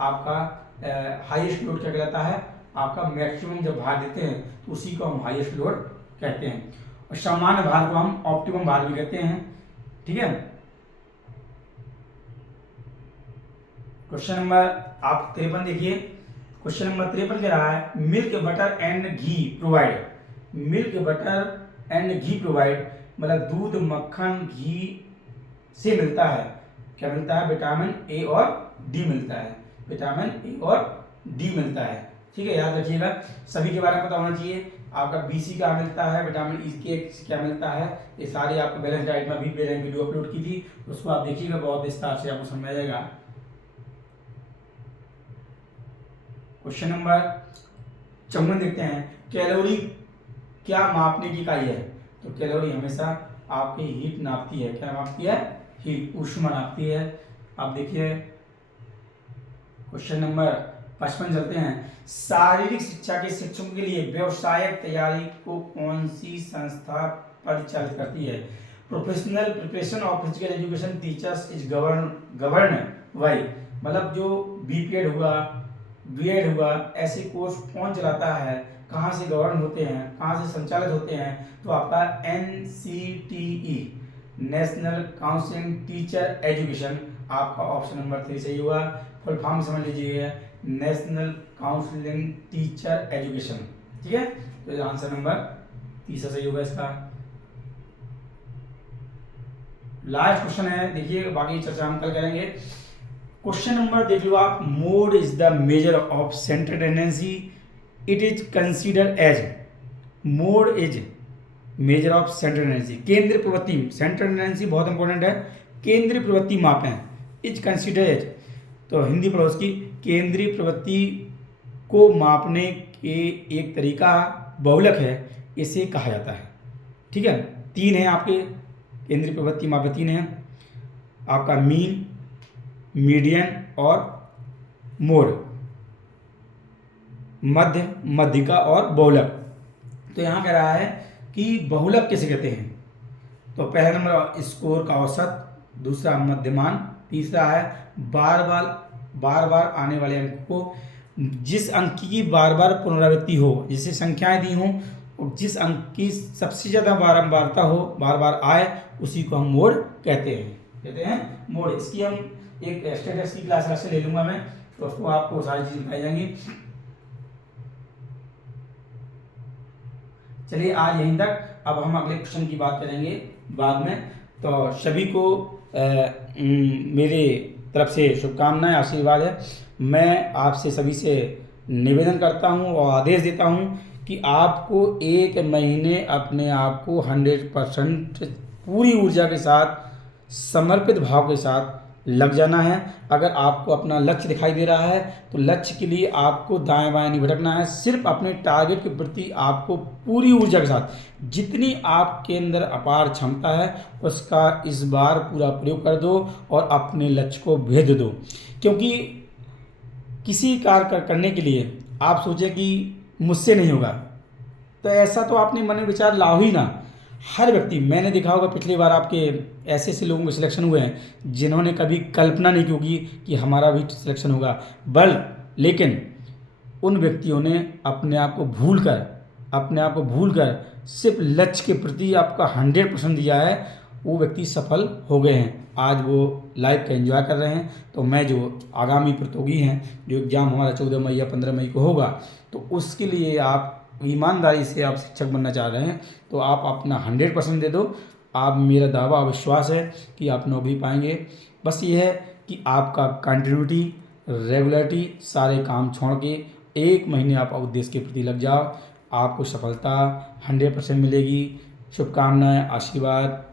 आपका हाईएस्ट लोड क्या कहलाता है, आपका मैक्सिमम जब भार देते हैं तो उसी को हम हाईएस्ट लोड कहते हैं, और सामान्य भार को हम ऑप्टिमम भार भी कहते हैं। ठीक है। क्वेश्चन नंबर आप 53 देखिए। क्वेश्चन नंबर 53 कह रहा है milk butter and ghee provide. Milk butter and ghee provide मतलब दूध मक्खन घी से मिलता है, क्या मिलता है, विटामिन ए और डी मिलता है, विटामिन ए और डी मिलता है। ठीक है, याद रखिएगा, सभी के बारे में पता होना चाहिए। आपका बीसी क्या मिलता है, विटामिन ई के क्या मिलता है, ये सारी आपको बैलेंस डाइट में भी पहले वीडियो अपलोड की थी, उसको आप देखिएगा, बहुत विस्तार से आपको समझ आएगा। क्वेश्चन नंबर 54 देखते हैं, कैलोरी क्या मापने की इकाई है। तो कैलोरी हमेशा आपकी हीट नापती है, क्या नापती है, हीट, ऊष्मा नापती है। आप देखिए क्वेश्चन नंबर 55 चलते हैं, शारीरिक शिक्षा के शिक्षकों के लिए व्यवसायिक तैयारी को कौन सी संस्था परिचालित करती है। Professional preparation of physical education teachers is govern by, मतलब जो बीपीएड हुआ, बीएड हुआ, ऐसे कोर्स कौन चलाता है, कहाँ से गवर्न होते हैं, कहाँ से संचालित होते हैं, तो आपका NCTE, national council teacher education, आपका ऑप्शन नंबर 3 सही हुआ। फुल फॉर्म समझ लीजिएगा, नेशनल काउंसिलिंग टीचर एजुकेशन। ठीक है, तो आंसर नंबर 3 सही होगा इसका। लास्ट क्वेश्चन है, देखिए बाकी चर्चा हम कल करेंगे। क्वेश्चन नंबर देख लो आप, mode is the measure of central tendency, it is considered as, mode is measure of central tendency, केंद्रीय प्रवृत्ति, सेंट्रल टेंडेंसी बहुत इंपॉर्टेंट है, केंद्रीय प्रवृत्ति मापें, इज कंसीडर्ड एज, तो हिंदी पढ़ो उसकी, केंद्रीय प्रवृत्ति को मापने के एक तरीका बहुलक है, इसे कहा जाता है। ठीक है, 3 है आपके केंद्रीय प्रवृत्ति मापे, 3 है आपका, मीन, मीडियन और मोड, मध्य, मध्यिका और बहुलक। तो यहाँ कह रहा है कि बहुलक किसे कहते हैं, तो पहला नंबर स्कोर का औसत, दूसरा मध्यमान, तीसरा है बार बार आने वाले अंक को, जिस अंक की बार बार पुनरावृत्ति हो, जैसे संख्याएं दी हों और जिस अंक की सबसे ज़्यादा बारंबारता हो, बार बार आए, उसी को हम मोड कहते हैं मोड। इसकी हम एक स्टेटस की क्लास अलग से ले लूंगा मैं, तो उसको आपको सारी चीज़ बताई जाएंगी। चलिए आज यहीं तक, अब हम अगले क्वेश्चन की बात करेंगे बाद में। तो सभी को मेरे तरफ से शुभकामनाएं, आशीर्वाद है। मैं आपसे सभी से निवेदन करता हूं और आदेश देता हूं कि आपको 1 महीने अपने आप को 100% पूरी ऊर्जा के साथ, समर्पित भाव के साथ लग जाना है। अगर आपको अपना लक्ष्य दिखाई दे रहा है तो लक्ष्य के लिए आपको दाएं बाएं नहीं भटकना है, सिर्फ अपने टारगेट के प्रति आपको पूरी ऊर्जा के साथ, जितनी आपके अंदर अपार क्षमता है उसका इस बार पूरा प्रयोग कर दो और अपने लक्ष्य को भेद दो। क्योंकि किसी कार्य करने के लिए आप सोचें कि मुझसे नहीं होगा, तो ऐसा तो आपने मन में विचार लाओ ही ना। हर व्यक्ति, मैंने देखा होगा पिछली बार आपके ऐसे लोगों के सिलेक्शन हुए हैं जिन्होंने कभी कल्पना नहीं की होगी कि हमारा भी सिलेक्शन होगा, लेकिन उन व्यक्तियों ने अपने आप को भूल कर सिर्फ लक्ष्य के प्रति आपका 100% दिया है, वो व्यक्ति सफल हो गए हैं। आज वो लाइफ का एंजॉय कर रहे हैं। तो मैं जो आगामी प्रतियोगी हैं, जो एग्ज़ाम हमारा 14 मई या 15 मई को होगा, तो उसके लिए आप ईमानदारी से आप शिक्षक बनना चाह रहे हैं तो आप अपना 100% दे दो। आप, मेरा दावा विश्वास है कि आप नौकरी पाएंगे। बस ये है कि आपका कंटिन्यूटी, रेगुलरिटी, सारे काम छोड़ के 1 महीने आप उद्देश्य के प्रति लग जाओ, आपको सफलता 100% मिलेगी। शुभकामनाएं, आशीर्वाद।